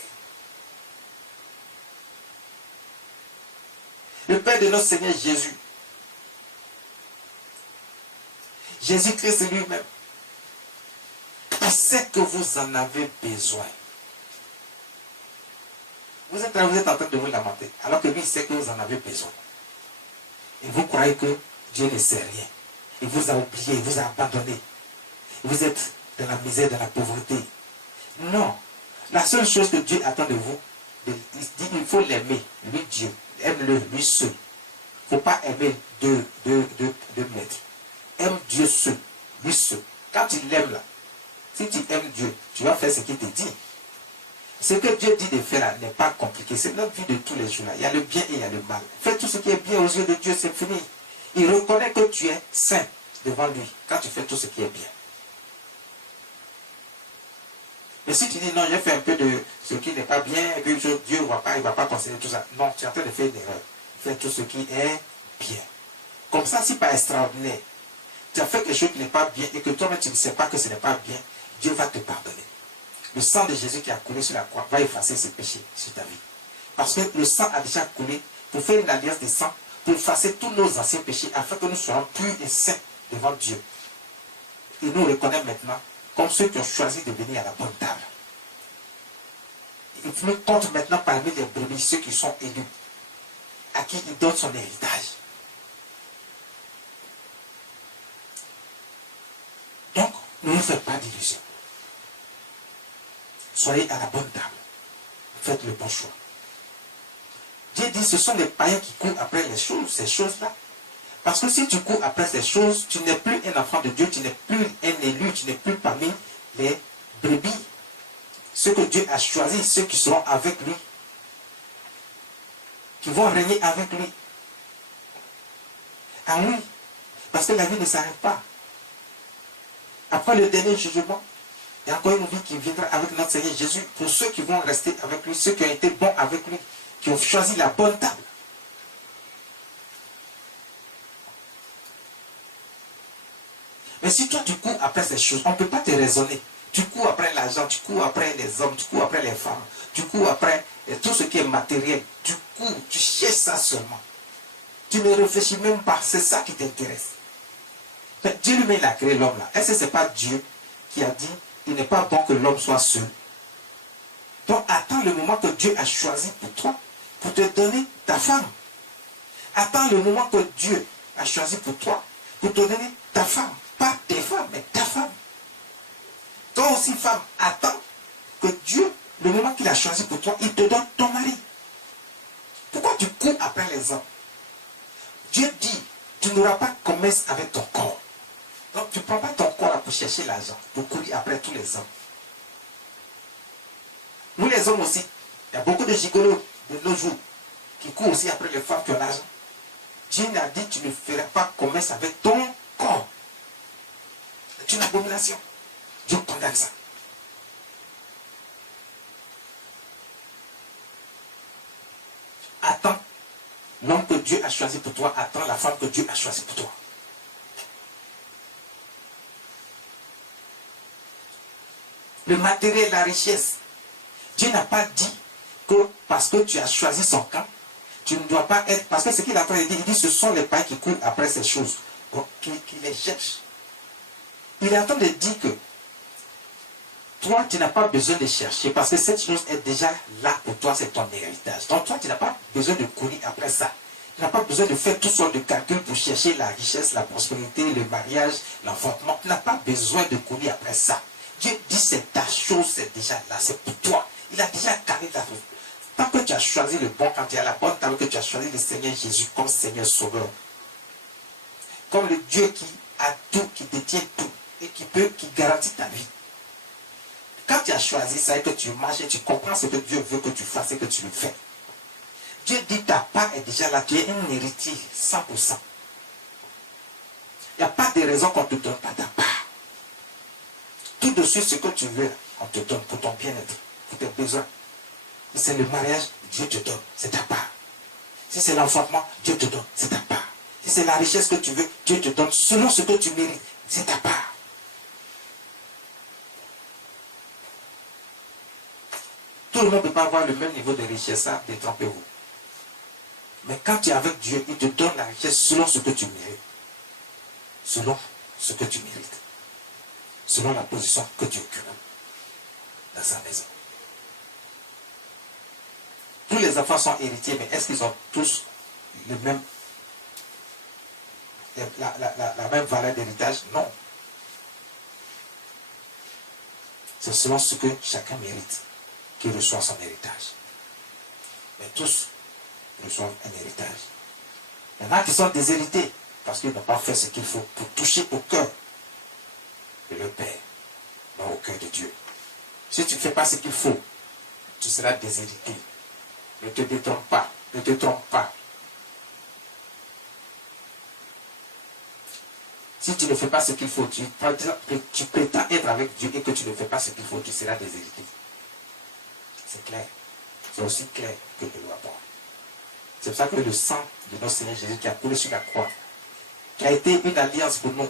le Père de notre Seigneur Jésus, Jésus-Christ lui-même, il sait que vous en avez besoin. Vous êtes en train de vous lamenter, alors que lui, il sait que vous en avez besoin. Et vous croyez que Dieu ne sait rien. Il vous a oublié, il vous a abandonné. Vous êtes dans la misère, dans la pauvreté. Non. La seule chose que Dieu attend de vous, il dit il faut l'aimer, lui Dieu. Aime-le, lui seul. Il ne faut pas aimer deux maîtres. Aime Dieu seul, lui seul. Quand tu l'aimes là, si tu aimes Dieu, tu vas faire ce qu'il te dit. Ce que Dieu dit de faire là n'est pas compliqué. C'est notre vie de tous les jours là. Il y a le bien et il y a le mal. Fais tout ce qui est bien aux yeux de Dieu, c'est fini. Il reconnaît que tu es saint devant lui quand tu fais tout ce qui est bien. Mais si tu dis non, j'ai fait un peu de ce qui n'est pas bien, et puis Dieu il ne va pas considérer tout ça. Non, tu es en train de faire une erreur. Fais tout ce qui est bien. Comme ça, si par extraordinaire, tu as fait quelque chose qui n'est pas bien et que toi-même tu ne sais pas que ce n'est pas bien, Dieu va te pardonner. Le sang de Jésus qui a coulé sur la croix va effacer ses péchés sur ta vie. Parce que le sang a déjà coulé pour faire une alliance de sang, pour effacer tous nos anciens péchés, afin que nous soyons purs et saints devant Dieu. Et nous reconnaît maintenant comme ceux qui ont choisi de venir à la bonne table. Il nous compte maintenant parmi les brebis ceux qui sont élus, à qui il donne son héritage. Donc, ne vous faites pas d'illusions. Soyez à la bonne table. Faites le bon choix. Dieu dit, ce sont les païens qui courent après les choses, ces choses-là. Parce que si tu cours après ces choses, tu n'es plus un enfant de Dieu, tu n'es plus un élu, tu n'es plus parmi les brebis. Ceux que Dieu a choisis, ceux qui seront avec lui, qui vont régner avec lui. Ah oui, parce que la vie ne s'arrête pas. Après le dernier jugement, il y a encore une vie qui viendra avec notre Seigneur Jésus pour ceux qui vont rester avec lui, ceux qui ont été bons avec lui, qui ont choisi la bonne table. Mais si toi tu cours après ces choses, on ne peut pas te raisonner. Tu cours après l'argent, tu cours après les hommes, tu cours après les femmes, tu cours après tout ce qui est matériel. Tu cours, tu cherches ça seulement. Tu ne réfléchis même pas, c'est ça qui t'intéresse. Dieu lui-même il a créé l'homme là. Est-ce que ce n'est pas Dieu qui a dit il n'est pas bon que l'homme soit seul? Donc attends le moment que Dieu a choisi pour toi, pour te donner ta femme. Attends le moment que Dieu a choisi pour toi, pour te donner ta femme. Pas tes femmes, mais ta femme. Toi aussi, femme, attends que Dieu, le moment qu'il a choisi pour toi, il te donne ton mari. Pourquoi tu cours après les hommes? Dieu dit, tu n'auras pas commerce avec ton corps. Donc tu ne prends pas ton corps là pour chercher l'argent, pour courir après tous les hommes. Nous les hommes aussi, il y a beaucoup de gigolos de nos jours qui courent aussi après les femmes qui ont l'argent. Dieu n'a dit, tu ne feras pas commerce avec ton corps. C'est une abomination. Dieu condamne ça. Attends l'homme que Dieu a choisi pour toi, attends la femme que Dieu a choisie pour toi. Le matériel, la richesse. Dieu n'a pas dit que parce que tu as choisi son camp, tu ne dois pas être... Parce que ce qu'il a fait, il dit ce sont les païens qui courent après ces choses. Donc, qui les cherchent. Il est en train de dire que toi, tu n'as pas besoin de chercher parce que cette chose est déjà là pour toi, c'est ton héritage. Donc toi, tu n'as pas besoin de courir après ça. Tu n'as pas besoin de faire toutes sortes de calculs pour chercher la richesse, la prospérité, le mariage, l'enfantement. Tu n'as pas besoin de courir après ça. Dieu dit c'est ta chose, c'est déjà là, c'est pour toi. Il a déjà carré ta chose. Tant que tu as choisi le bon, quand tu es à la bonne table, que tu as choisi le Seigneur Jésus comme Seigneur Sauveur, comme le Dieu qui a tout, qui détient tout et qui garantit ta vie. Quand tu as choisi ça et que tu marches et tu comprends ce que Dieu veut que tu fasses et que tu le fais, Dieu dit ta part est déjà là, tu es un héritier 100%. Il n'y a pas de raison qu'on ne te donne pas ta part. Tout de suite ce que tu veux, on te donne pour ton bien-être, pour tes besoins. Si c'est le mariage, Dieu te donne, c'est ta part. Si c'est l'enfantement, Dieu te donne, c'est ta part. Si c'est la richesse que tu veux, Dieu te donne selon ce que tu mérites, c'est ta part. Tout le monde ne peut pas avoir le même niveau de richesse, ça, détrompez-vous. Mais quand tu es avec Dieu, il te donne la richesse selon ce que tu mérites. Selon ce que tu mérites. Selon la position que tu occupes dans sa maison. Tous les enfants sont héritiers, mais est-ce qu'ils ont tous le même, la même valeur d'héritage? Non. C'est selon ce que chacun mérite qu'il reçoit son héritage. Mais tous reçoivent un héritage. Il y en a qui sont déshérités parce qu'ils n'ont pas fait ce qu'il faut pour toucher au cœur de leur Père, non au cœur de Dieu. Si tu ne fais pas ce qu'il faut, tu seras déshérité. Ne te détrompe pas, ne te trompe pas. Si tu ne fais pas ce qu'il faut, par exemple, tu prétends être avec Dieu et que tu ne fais pas ce qu'il faut, tu seras déshérité. C'est clair. C'est aussi clair que le loi. C'est pour ça que le sang de notre Seigneur Jésus qui a coulé sur la croix, qui a été une alliance pour nous,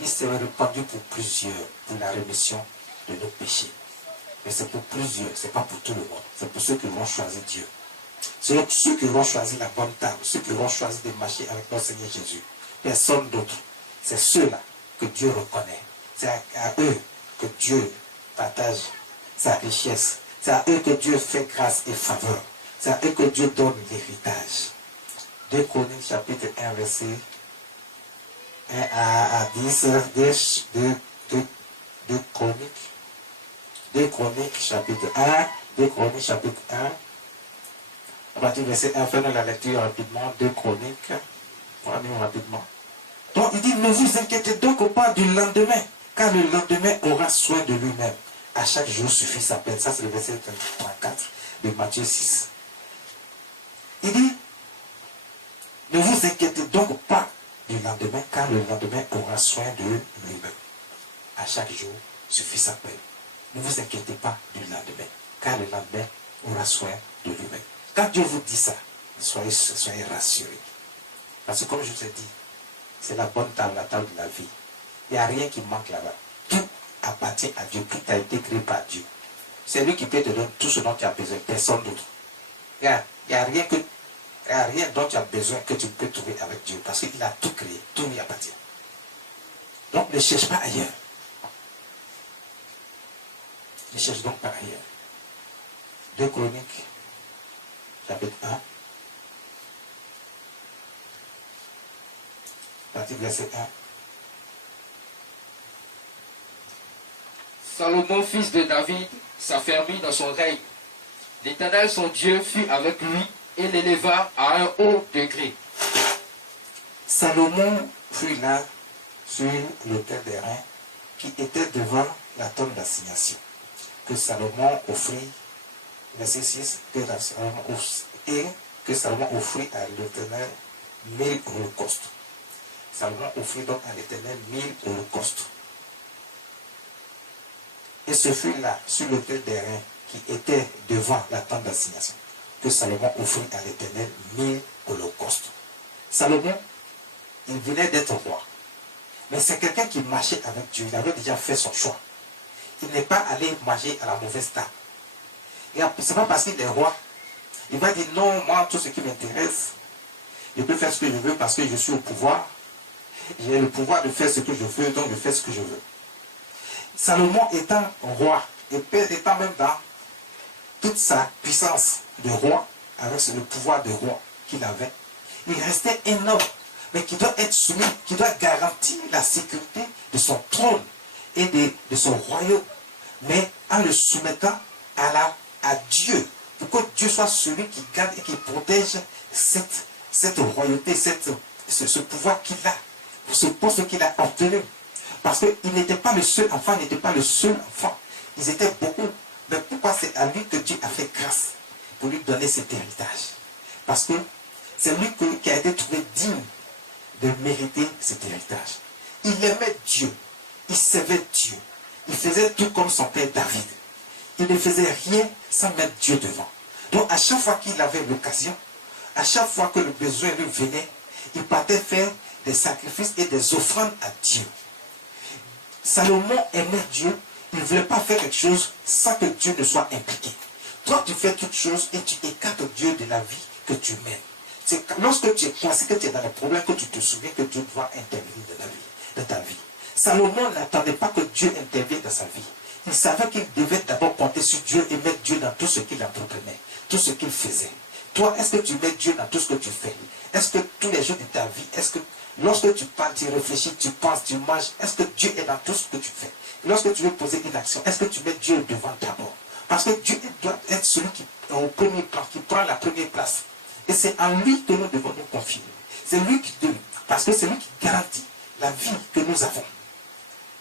il s'est répandu pour plusieurs, pour la rémission de nos péchés. Mais c'est pour plusieurs, c'est pas pour tout le monde. C'est pour ceux qui vont choisir Dieu. C'est ceux qui vont choisir la bonne table, ceux qui vont choisir de marcher avec notre Seigneur Jésus. Personne d'autre. C'est ceux-là que Dieu reconnaît. C'est à eux que Dieu partage sa richesse. C'est à eux que Dieu fait grâce et faveur. C'est à eux que Dieu donne l'héritage. 2 Chroniques chapitre 1 verset 1 à 10. 2 Chroniques chapitre 1. 2 Chroniques chapitre 1. À partir du verset 1, faisons la lecture rapidement. 2 Chroniques. Prenons rapidement. Donc il dit, ne vous inquiétez donc pas du lendemain, car le lendemain aura soin de lui-même. À chaque jour suffit sa peine. Ça c'est le verset 34 de Matthieu 6. Il dit, ne vous inquiétez donc pas du lendemain, car le lendemain aura soin de lui-même. À chaque jour suffit sa peine. Ne vous inquiétez pas du lendemain, car le lendemain aura soin de lui-même. Quand Dieu vous dit ça, soyez rassurés. Parce que comme je vous ai dit, c'est la bonne table, la table de la vie. Il n'y a rien qui manque là-bas. Tout appartient à Dieu. Tout a été créé par Dieu. C'est lui qui peut te donner tout ce dont tu as besoin. Personne d'autre. Il n'y a rien dont tu as besoin que tu peux trouver avec Dieu. Parce qu'il a tout créé. Tout lui appartient. Donc ne cherche pas ailleurs. Ne cherche donc pas ailleurs. 2 Chroniques, chapitre 1. Partie verset 1. Salomon, fils de David, s'affermit dans son règne. L'Éternel, son Dieu, fut avec lui et l'éleva à un haut degré. Salomon fut là sur l'autel des reins qui était devant la tombe d'assignation. Que Salomon offrit, verset 6, que Salomon offrit à l'Éternel 1000 holocaustes. Salomon offrit donc à l'Éternel 1000 holocaustes. Et ce fut là, sur l'autel des reins, qui était devant la tente d'assignation, que Salomon offrit à l'Éternel 1000 holocaustes. Salomon, il venait d'être roi. Mais c'est quelqu'un qui marchait avec Dieu. Il avait déjà fait son choix. Il n'est pas allé marcher à la mauvaise table. Et ce n'est pas parce qu'il est roi. Il va dire non, moi, tout ce qui m'intéresse, je peux faire ce que je veux parce que je suis au pouvoir. J'ai le pouvoir de faire ce que je veux, donc je fais ce que je veux. Salomon étant roi, et étant même dans toute sa puissance de roi, avec le pouvoir de roi qu'il avait, il restait un homme, mais qui doit être soumis, qui doit garantir la sécurité de son trône et de son royaume, mais en le soumettant à Dieu, pour que Dieu soit celui qui garde et qui protège cette royauté, ce pouvoir qu'il a, ce poste qu'il a obtenu. Parce qu'il n'était pas le seul enfant, il n'était pas le seul enfant. Ils étaient beaucoup. Mais pourquoi c'est à lui que Dieu a fait grâce pour lui donner cet héritage? Parce que c'est lui qui a été trouvé digne de mériter cet héritage. Il aimait Dieu. Il servait Dieu. Il faisait tout comme son père David. Il ne faisait rien sans mettre Dieu devant. Donc à chaque fois qu'il avait l'occasion, à chaque fois que le besoin lui venait, il partait faire des sacrifices et des offrandes à Dieu. Salomon aimait Dieu. Il ne voulait pas faire quelque chose sans que Dieu ne soit impliqué. Toi, tu fais toute chose et tu écartes Dieu de la vie que tu mènes. C'est lorsque tu es coincé, que tu es dans les problèmes, que tu te souviens que Dieu doit intervenir dans ta vie. Salomon n'attendait pas que Dieu intervienne dans sa vie. Il savait qu'il devait d'abord compter sur Dieu et mettre Dieu dans tout ce qu'il entreprenait, tout ce qu'il faisait. Toi, est-ce que tu mets Dieu dans tout ce que tu fais? Est-ce que tous les jours de ta vie, est-ce que lorsque tu parles, tu réfléchis, tu penses, tu manges, est-ce que Dieu est dans tout ce que tu fais? Lorsque tu veux poser une action, est-ce que tu mets Dieu devant d'abord? Parce que Dieu doit être celui qui est au premier plan, qui prend la première place. Et c'est en lui que nous devons nous confier. C'est lui qui donne, parce que c'est lui qui garantit la vie que nous avons.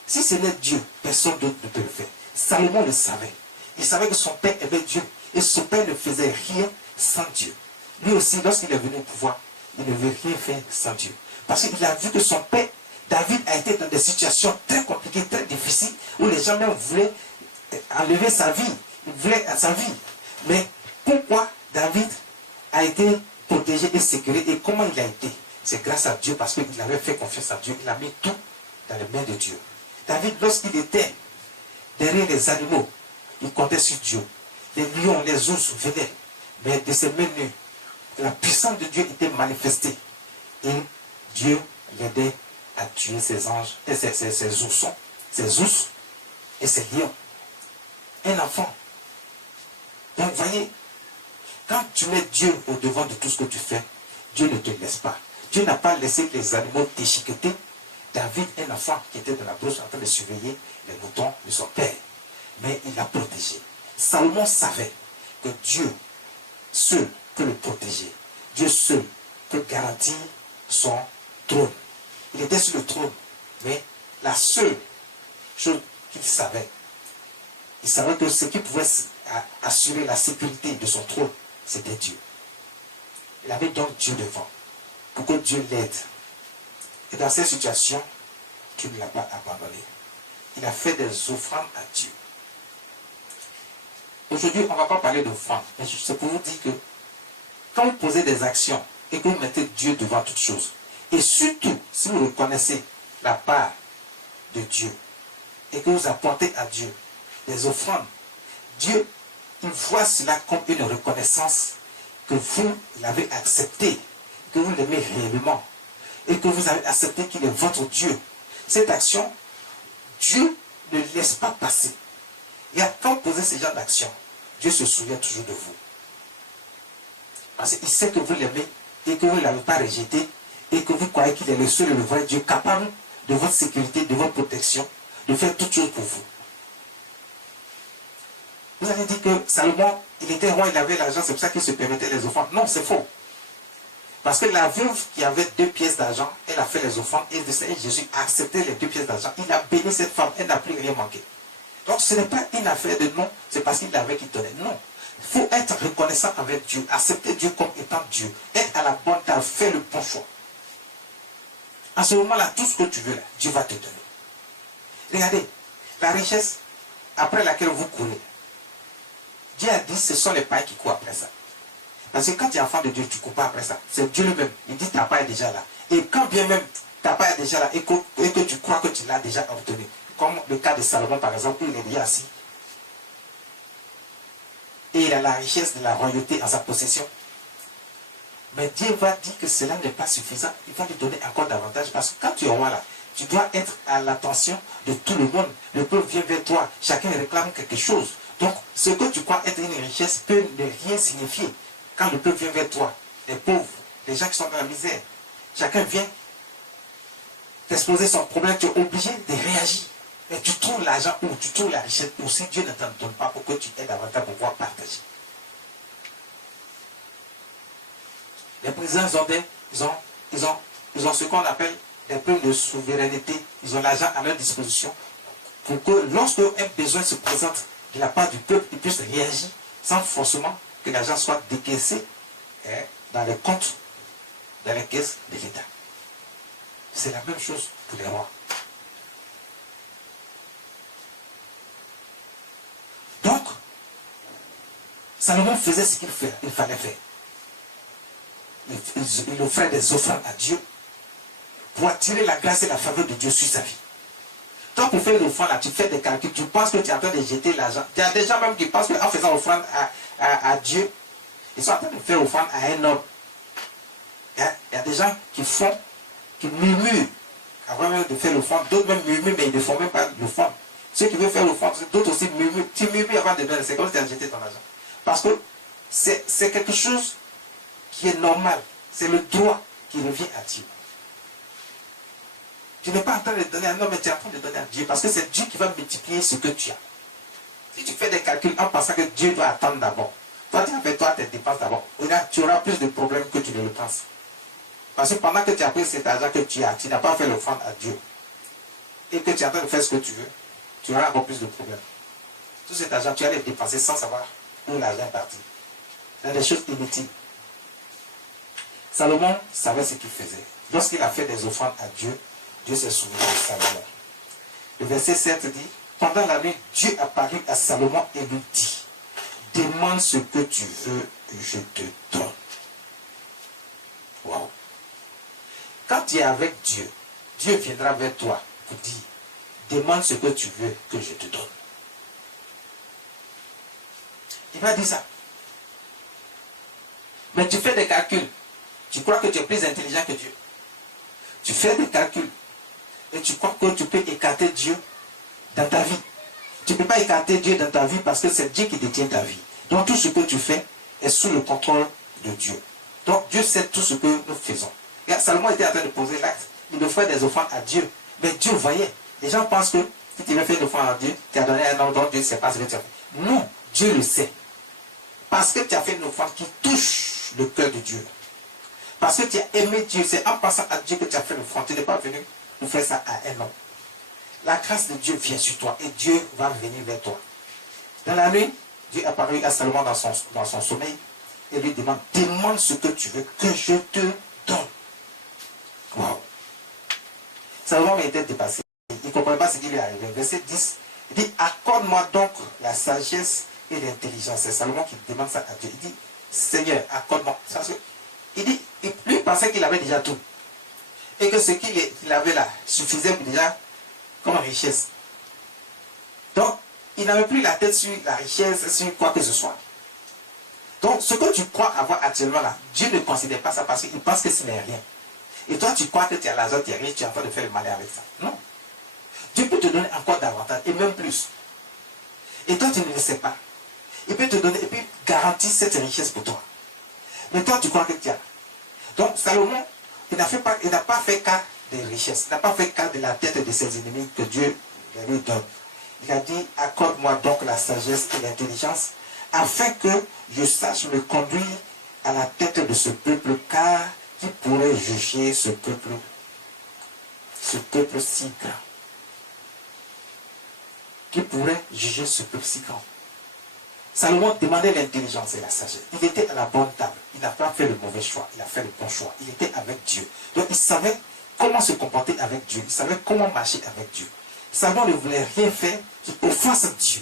Si ce n'est Dieu, personne d'autre ne peut le faire. Salomon le savait. Il savait que son père aimait Dieu. Et son père ne faisait rien sans Dieu. Lui aussi, lorsqu'il est venu au pouvoir, il ne veut rien faire sans Dieu. Parce qu'il a vu que son père David a été dans des situations très compliquées, très difficiles, où les gens même voulaient enlever sa vie. Ils voulaient sa vie. Mais pourquoi David a été protégé et sécurisé et comment il a été? C'est grâce à Dieu, parce qu'il avait fait confiance à Dieu. Il a mis tout dans les mains de Dieu. David, lorsqu'il était derrière les animaux, il comptait sur Dieu. Les lions, les ours venaient, mais de ses mains nues, la puissance de Dieu était manifestée. Et Dieu l'aidait à tuer ses anges, et ses oursons, ses ours et ses lions. Un enfant. Donc, voyez, quand tu mets Dieu au devant de tout ce que tu fais, Dieu ne te laisse pas. Dieu n'a pas laissé les animaux déchiqueter. David, un enfant qui était dans la brousse en train de surveiller les moutons de son père. Mais il l'a protégé. Salomon savait que Dieu seul peut le protéger. Dieu seul peut garantir son trône. Il était sur le trône, mais la seule chose qu'il savait, il savait que ce qui pouvait assurer la sécurité de son trône, c'était Dieu. Il avait donc Dieu devant, pour que Dieu l'aide. Et dans cette situation, Dieu ne l'a pas abandonné. Il a fait des offrandes à Dieu. Aujourd'hui, on ne va pas parler d'offrandes, mais c'est pour vous dire que quand vous posez des actions et que vous mettez Dieu devant toutes choses, et surtout si vous reconnaissez la part de Dieu et que vous apportez à Dieu des offrandes, Dieu, il voit cela comme une reconnaissance que vous l'avez accepté, que vous l'aimez réellement et que vous avez accepté qu'il est votre Dieu. Cette action, Dieu ne laisse pas passer. Et quand vous posez ce genre d'action, Dieu se souvient toujours de vous. Parce qu'il sait que vous l'aimez et que vous ne l'avez pas rejeté et que vous croyez qu'il est le seul et le vrai Dieu capable de votre sécurité, de votre protection, de faire toutes choses pour vous. Vous avez dit que Salomon, il était roi, il avait l'argent, c'est pour ça qu'il se permettait les offrandes. Non, c'est faux. Parce que la veuve qui avait 2 pièces d'argent, elle a fait les offrandes et Jésus a accepté les 2 pièces d'argent. Il a béni cette femme, elle n'a plus rien manqué. Donc ce n'est pas une affaire de non, c'est parce qu'il avait qui donnait. Non. Il faut être reconnaissant avec Dieu, accepter Dieu comme étant Dieu, être à la bonne table, faire le bon choix. À ce moment-là, tout ce que tu veux, là, Dieu va te donner. Regardez, la richesse après laquelle vous courez, Dieu a dit ce sont les païens qui courent après ça. Parce que quand tu es enfant de Dieu, tu ne cours pas après ça. C'est Dieu lui-même. Il dit ta part est déjà là. Et quand bien même ta part est déjà là et que tu crois que tu l'as déjà obtenu, comme le cas de Salomon par exemple, où il est déjà assis, et il a la richesse de la royauté en sa possession. Mais Dieu va dire que cela n'est pas suffisant. Il va lui donner encore davantage. Parce que quand tu es roi là, tu dois être à l'attention de tout le monde. Le peuple vient vers toi. Chacun réclame quelque chose. Donc, ce que tu crois être une richesse peut ne rien signifier. Quand le peuple vient vers toi, les pauvres, les gens qui sont dans la misère, chacun vient t'exposer son problème, tu es obligé de réagir. Mais tu trouves l'argent où, tu trouves la richesse où, si Dieu ne t'en donne pas pour que tu aies davantage pour pouvoir partager. Les présidents ils ont ce qu'on appelle des problèmes de souveraineté. Ils ont l'argent à leur disposition pour que lorsque un besoin se présente de la part du peuple, ils puissent réagir sans forcément que l'argent soit décaissé dans les comptes, dans les caisses de l'État. C'est la même chose pour les rois. Donc, Salomon faisait ce qu'il fallait faire. Il offrait des offrandes à Dieu pour attirer la grâce et la faveur de Dieu sur sa vie. Toi, pour faire l'offrande, tu fais des calculs, tu penses que tu es en train de jeter l'argent. Il y a des gens même qui pensent qu'en faisant offrande à Dieu, ils sont en train de faire offrande à un homme. Il y a des gens qui murmurent avant même de faire l'offrande. D'autres même murmurent, mais ils ne font même pas l'offrande. Ceux qui veulent faire l'offrande, d'autres aussi murmurent. Tu murmures avant de donner, c'est comme si tu as jeté ton argent. Parce que c'est quelque chose qui est normal. C'est le droit qui revient à Dieu. Tu n'es pas en train de donner à un homme, mais tu es en train de donner à Dieu. Parce que c'est Dieu qui va multiplier ce que tu as. Si tu fais des calculs en pensant que Dieu doit attendre d'abord, toi tu as fait tes dépenses d'abord, tu auras plus de problèmes que tu ne le penses. Parce que pendant que tu as pris cet argent que tu as, tu n'as pas fait l'offrande à Dieu, et que tu es en train de faire ce que tu veux, tu auras encore plus de problèmes. Tout cet argent, tu vas le dépenser sans savoir où l'argent est parti. C'est des choses inutiles. Salomon savait ce qu'il faisait. Lorsqu'il a fait des offrandes à Dieu, Dieu s'est souvenu de Salomon. Le verset 7 dit, pendant la nuit, Dieu apparut à Salomon et lui dit, demande ce que tu veux et je te donne. Wow. Quand tu es avec Dieu, Dieu viendra vers toi pour dire, demande ce que tu veux que je te donne. Il va dire ça. Mais tu fais des calculs. Tu crois que tu es plus intelligent que Dieu. Tu fais des calculs. Et tu crois que tu peux écarter Dieu dans ta vie. Tu ne peux pas écarter Dieu dans ta vie parce que c'est Dieu qui détient ta vie. Donc tout ce que tu fais est sous le contrôle de Dieu. Donc Dieu sait tout ce que nous faisons. Et Salomon était en train de poser l'acte. Il offrait des offrandes à Dieu. Mais Dieu voyait. Les gens pensent que si tu veux faire une offrande à Dieu, tu as donné un nom dont Dieu ne sait pas ce que tu as fait. Non, Dieu le sait. Parce que tu as fait une offrande qui touche le cœur de Dieu. Parce que tu as aimé Dieu. C'est en pensant à Dieu que tu as fait l'offrande. Tu n'es pas venu pour faire ça à un homme. La grâce de Dieu vient sur toi et Dieu va venir vers toi. Dans la nuit, Dieu apparut à Salomon dans son sommeil et lui demande, demande ce que tu veux que je te donne. Wow. Salomon était dépassé. Il ne comprenait pas ce qui lui arrivait. Verset 10, il dit, accorde-moi donc la sagesse et l'intelligence. C'est Salomon qui demande ça à Dieu. Il dit, Seigneur, accorde-moi. Il dit, lui pensait qu'il avait déjà tout. Et que ce qu'il avait là suffisait déjà comme richesse. Donc, il n'avait plus la tête sur la richesse, sur quoi que ce soit. Donc, ce que tu crois avoir actuellement là, Dieu ne considère pas ça parce qu'il pense que ce n'est rien. Et toi, tu crois que tu as l'argent, tu es riche, tu es en train de faire le malin avec ça. Non. Dieu peut te donner encore davantage, et même plus. Et toi, tu ne le sais pas. Il peut te donner, et puis garantir cette richesse pour toi. Mais toi, tu crois que tu as. Donc, Salomon, il n'a pas fait cas des richesses. Il n'a pas fait cas de la tête de ses ennemis que Dieu lui donne. Il a dit, accorde-moi donc la sagesse et l'intelligence, afin que je sache me conduire à la tête de ce peuple, car qui pourrait juger ce peuple si grand? Qui pourrait juger ce peuple si grand? Salomon demandait l'intelligence et la sagesse. Il était à la bonne table. Il n'a pas fait le mauvais choix. Il a fait le bon choix. Il était avec Dieu. Donc il savait comment se comporter avec Dieu. Il savait comment marcher avec Dieu. Salomon ne voulait rien faire qui offense Dieu.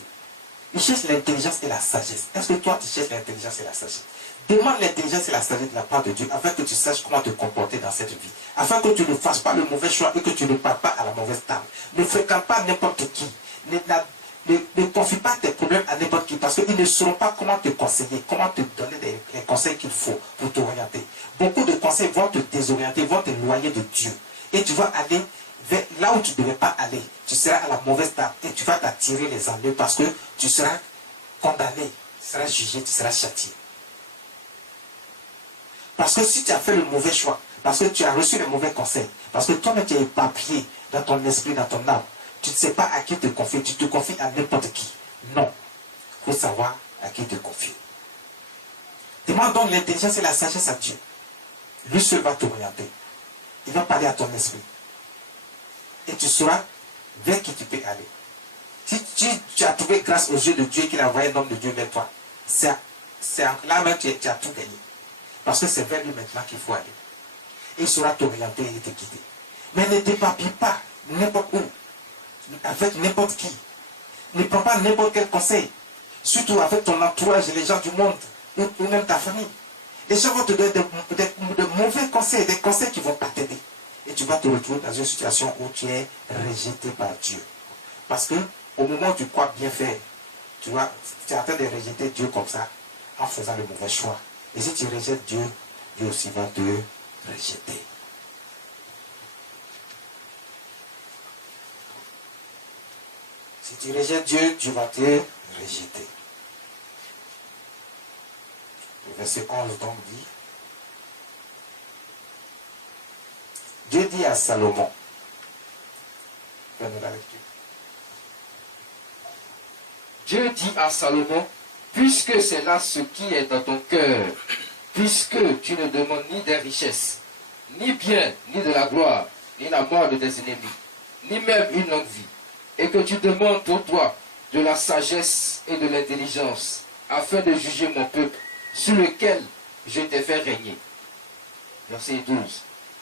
Il cherche l'intelligence et la sagesse. Est-ce que toi tu cherches l'intelligence et la sagesse? Demande l'intelligence et la sagesse de la part de Dieu afin que tu saches comment te comporter dans cette vie. Afin que tu ne fasses pas le mauvais choix et que tu ne partes pas à la mauvaise table. Ne fréquente pas n'importe qui. Ne confie pas tes problèmes à n'importe qui parce qu'ils ne sauront pas comment te conseiller, comment te donner les conseils qu'il faut pour t'orienter. Beaucoup de conseils vont te désorienter, vont te éloigner de Dieu. Et tu vas aller vers là où tu ne devais pas aller. Tu seras à la mauvaise table et tu vas t'attirer les ennuis parce que tu seras condamné, tu seras jugé, tu seras châtié. Parce que si tu as fait le mauvais choix, parce que tu as reçu les mauvais conseils, parce que toi-même tu es éparpillé dans ton esprit, dans ton âme, tu ne sais pas à qui te confier, tu te confies à n'importe qui. Non. Il faut savoir à qui te confier. Demande donc l'intelligence et la sagesse à Dieu. Lui seul va t'orienter. Il va parler à ton esprit. Et tu sauras vers qui tu peux aller. Si tu as trouvé grâce aux yeux de Dieu qu'il a envoyé un homme de Dieu vers toi, c'est là même que tu as tout gagné. Parce que c'est vers lui maintenant qu'il faut aller. Et il saura t'orienter et te guider. Mais ne t'éparpille pas n'importe où. Avec n'importe qui. Ne prends pas n'importe quel conseil. Surtout avec ton entourage et les gens du monde. Ou même ta famille. Les gens vont te donner de mauvais conseils. Des conseils qui ne vont pas t'aider. Et tu vas te retrouver dans une situation où tu es rejeté par Dieu. Parce que au moment où tu crois bien faire, tu es en train de rejeter Dieu comme ça, en faisant le mauvais choix. Et si tu rejettes Dieu, Dieu aussi va te rejeter. Si tu rejettes Dieu, Dieu va te rejeter. Le verset 11 donc dit, Dieu dit à Salomon, prenez la lecture. Dieu dit à Salomon, puisque c'est là ce qui est dans ton cœur, puisque tu ne demandes ni des richesses, ni bien, ni de la gloire, ni la mort de tes ennemis, ni même une longue vie, et que tu demandes pour toi de la sagesse et de l'intelligence, afin de juger mon peuple, sur lequel je t'ai fait régner. Verset 12.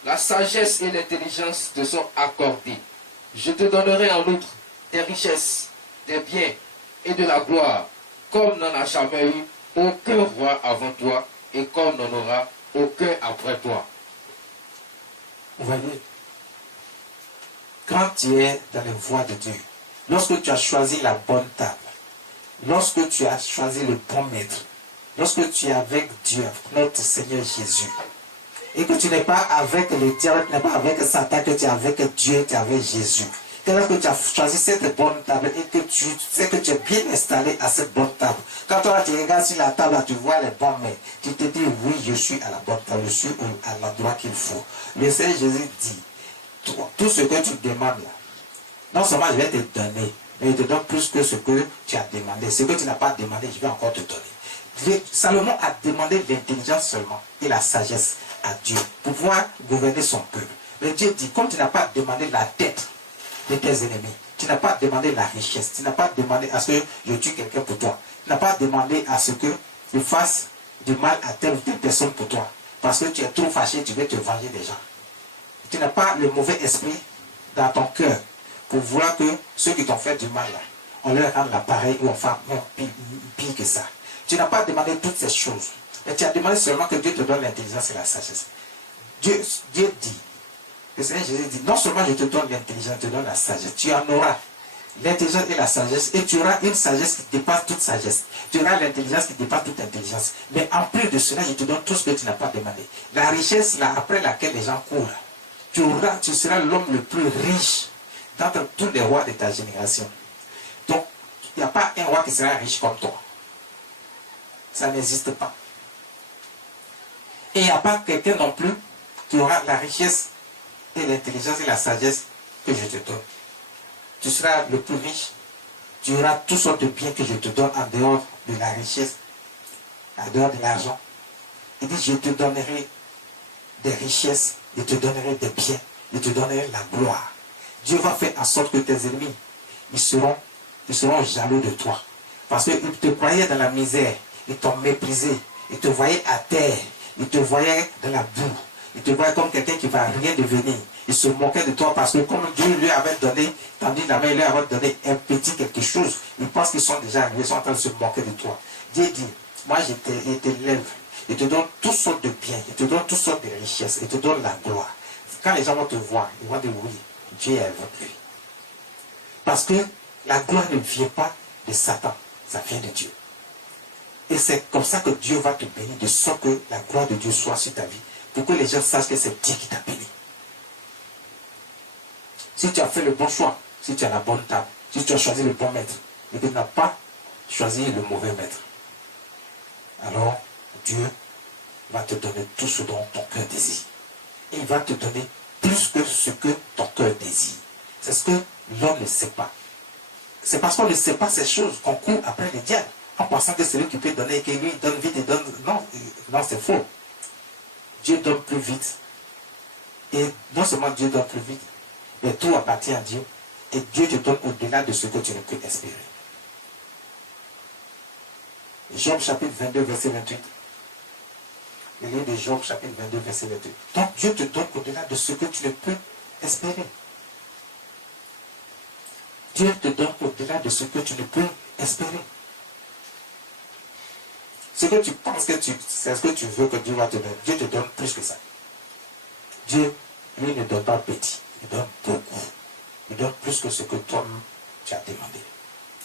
la sagesse et l'intelligence te sont accordées. Je te donnerai en outre des richesses, des biens et de la gloire, comme n'en a jamais eu aucun roi avant toi et comme n'en aura aucun après toi. Vous voyez, quand tu es dans les voies de Dieu, lorsque tu as choisi la bonne table, lorsque tu as choisi le bon maître, lorsque tu es avec Dieu, notre Seigneur Jésus, et que tu n'es pas avec le diable, tu n'es pas avec Satan, que tu es avec Dieu, tu es avec Jésus. Que lorsque tu as choisi cette bonne table et que tu sais que tu es bien installé à cette bonne table, quand toi tu regardes sur la table, tu vois les bons mains, tu te dis oui, je suis à la bonne table, je suis à l'endroit qu'il faut. Le Seigneur Jésus dit, tout ce que tu demandes là, non seulement je vais te donner, mais je te donne plus que ce que tu as demandé. Ce que tu n'as pas demandé, je vais encore te donner. Salomon a demandé l'intelligence seulement et la sagesse à Dieu pour pouvoir gouverner son peuple. Mais Dieu dit, comme tu n'as pas demandé la tête de tes ennemis, tu n'as pas demandé la richesse, tu n'as pas demandé à ce que je tue quelqu'un pour toi, tu n'as pas demandé à ce que je fasse du mal à telle ou telle personne pour toi, parce que tu es trop fâché, tu veux te venger des gens. Tu n'as pas le mauvais esprit dans ton cœur pour vouloir que ceux qui t'ont fait du mal, là, on leur rende l'appareil ou enfin pire que ça. Tu n'as pas demandé toutes ces choses. Mais tu as demandé seulement que Dieu te donne l'intelligence et la sagesse. Dieu dit, le Seigneur Jésus dit, non seulement je te donne l'intelligence, je te donne la sagesse. Tu en auras l'intelligence et la sagesse, et tu auras une sagesse qui dépasse toute sagesse. Tu auras l'intelligence qui dépasse toute intelligence. Mais en plus de cela, je te donne tout ce que tu n'as pas demandé. La richesse, là, après laquelle les gens courent, tu seras l'homme le plus riche d'entre tous les rois de ta génération. Donc, il n'y a pas un roi qui sera riche comme toi. Ça n'existe pas. Et il n'y a pas quelqu'un non plus qui aura la richesse et l'intelligence et la sagesse que je te donne. Tu seras le plus riche. Tu auras toutes sortes de biens que je te donne en dehors de la richesse, en dehors de l'argent. Il dit, je te donnerai des richesses, je te donnerai des biens, je te donnerai la gloire. Dieu va faire en sorte que tes ennemis, ils seront jaloux de toi. Parce qu'ils te croyaient dans la misère, ils t'ont méprisé, ils te voyaient à terre, ils te voyaient dans la boue, ils te voyaient comme quelqu'un qui ne va rien devenir. Ils se moquaient de toi parce que comme Dieu lui avait donné, tandis la main, il lui avait donné un petit quelque chose, ils pensent qu'ils sont déjà arrivés, ils sont en train de se moquer de toi. Dieu dit, moi je t'élève, je te donne toutes sortes de biens, je te donne toutes sortes de richesses, je te donne la gloire. Quand les gens vont te voir, ils vont dire oui, Dieu est avec lui. Parce que la gloire ne vient pas de Satan, ça vient de Dieu. Et c'est comme ça que Dieu va te bénir, de sorte que la gloire de Dieu soit sur ta vie, pour que les gens sachent que c'est Dieu qui t'a béni. Si tu as fait le bon choix, si tu as la bonne table, si tu as choisi le bon maître, et que tu n'as pas choisi le mauvais maître, alors Dieu va te donner tout ce dont ton cœur désire. Et il va te donner plus que ce que ton cœur désire. C'est ce que l'homme ne sait pas. C'est parce qu'on ne sait pas ces choses qu'on court après le diable, en pensant que c'est lui qui peut donner, et que lui donne vite et donne... Non, c'est faux. Dieu donne plus vite. Et non seulement Dieu donne plus vite, mais tout appartient à Dieu. Et Dieu te donne au-delà de ce que tu ne peux espérer. Job chapitre 22, verset 28. Le livre de Job chapitre 22, verset 28. Donc Dieu te donne au-delà de ce que tu ne peux espérer. Dieu te donne au-delà de ce que tu ne peux espérer. Ce que tu penses que c'est ce que tu veux que Dieu va te donner. Dieu te donne plus que ça. Dieu, lui, ne donne pas petit. Il donne beaucoup. Il donne plus que ce que toi tu as demandé.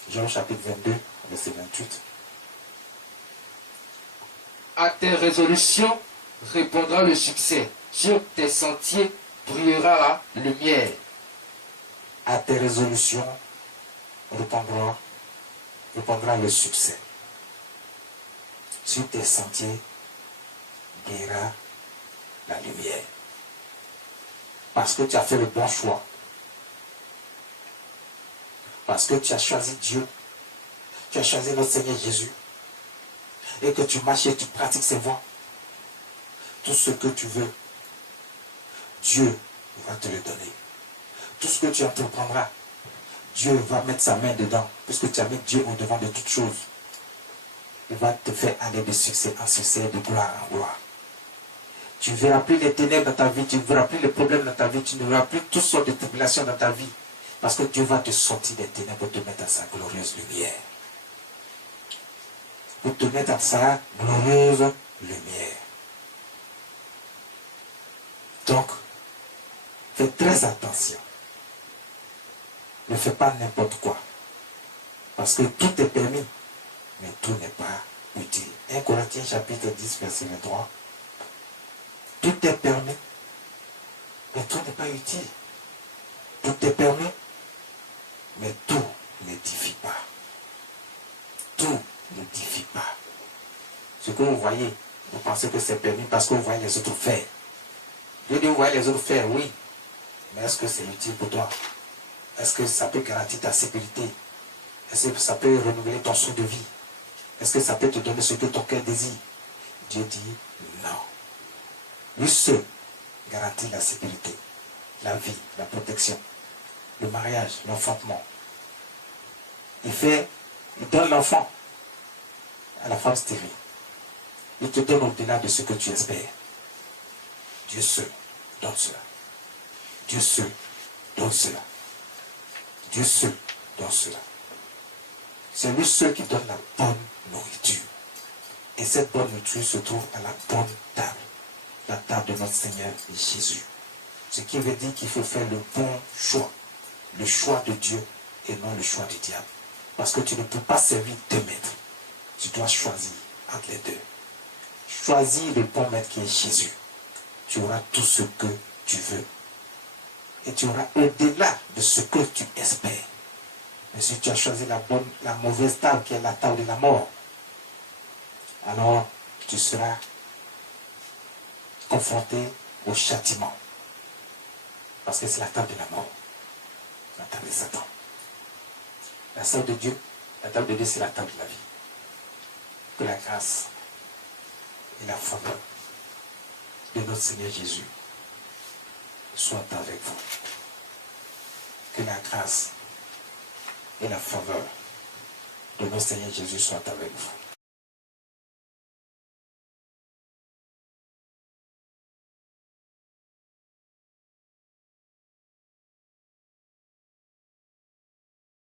Jean chapitre 22, verset 28. À tes résolutions répondra le succès. Sur tes sentiers brillera la lumière. À tes résolutions répondra le succès. Sur tes sentiers brillera la lumière. Parce que tu as fait le bon choix. Parce que tu as choisi Dieu. Tu as choisi notre Seigneur Jésus. Et que tu marches et tu pratiques ses voies. Tout ce que tu veux, Dieu va te le donner. Tout ce que tu entreprendras, Dieu va mettre sa main dedans. Puisque tu as mis Dieu au-devant de toutes choses. Il va te faire aller de succès en succès, de gloire en gloire. Tu ne verras plus les ténèbres dans ta vie, tu ne verras plus les problèmes dans ta vie, tu ne verras plus toutes sortes de tribulations dans ta vie. Parce que Dieu va te sortir des ténèbres pour te mettre à sa glorieuse lumière. Pour te mettre à sa glorieuse lumière. Donc, fais très attention. Ne fais pas n'importe quoi. Parce que tout est permis, mais tout n'est pas utile. 1 Corinthiens chapitre 10, verset 23. Tout est permis, mais tout n'est pas utile. Tout est permis, mais tout n'édifie pas. Tout n'édifie pas. Ce que vous voyez, vous pensez que c'est permis parce que vous voyez les autres faire. Dieu dit, vous voyez les autres faire, oui. Mais est-ce que c'est utile pour toi? Est-ce que ça peut garantir ta sécurité? Est-ce que ça peut renouveler ton souhait de vie? Est-ce que ça peut te donner ce que ton cœur désire? Dieu dit non. Lui seul garantit la sécurité, la vie, la protection, le mariage, l'enfantement. Il donne l'enfant à la femme stérile. Il te donne au-delà de ce que tu espères. Dieu seul donne cela. Dieu seul donne cela. Dieu seul donne cela. C'est lui seul qui donne la bonne nourriture. Et cette bonne nourriture se trouve à la bonne table. La table de notre Seigneur Jésus. Ce qui veut dire qu'il faut faire le bon choix. Le choix de Dieu et non le choix du diable. Parce que tu ne peux pas servir deux maîtres. Tu dois choisir entre les deux. Choisis le bon maître qui est Jésus. Tu auras tout ce que tu veux. Et tu auras au-delà de ce que tu espères. Mais si tu as choisi la mauvaise table qui est la table de la mort, alors tu seras confronté au châtiment. Parce que c'est la table de la mort. La table de Satan. La table de Dieu, c'est la table de la vie. Que la grâce et la faveur de notre Seigneur Jésus soient avec vous. Que la grâce et la faveur de notre Seigneur Jésus soient avec vous.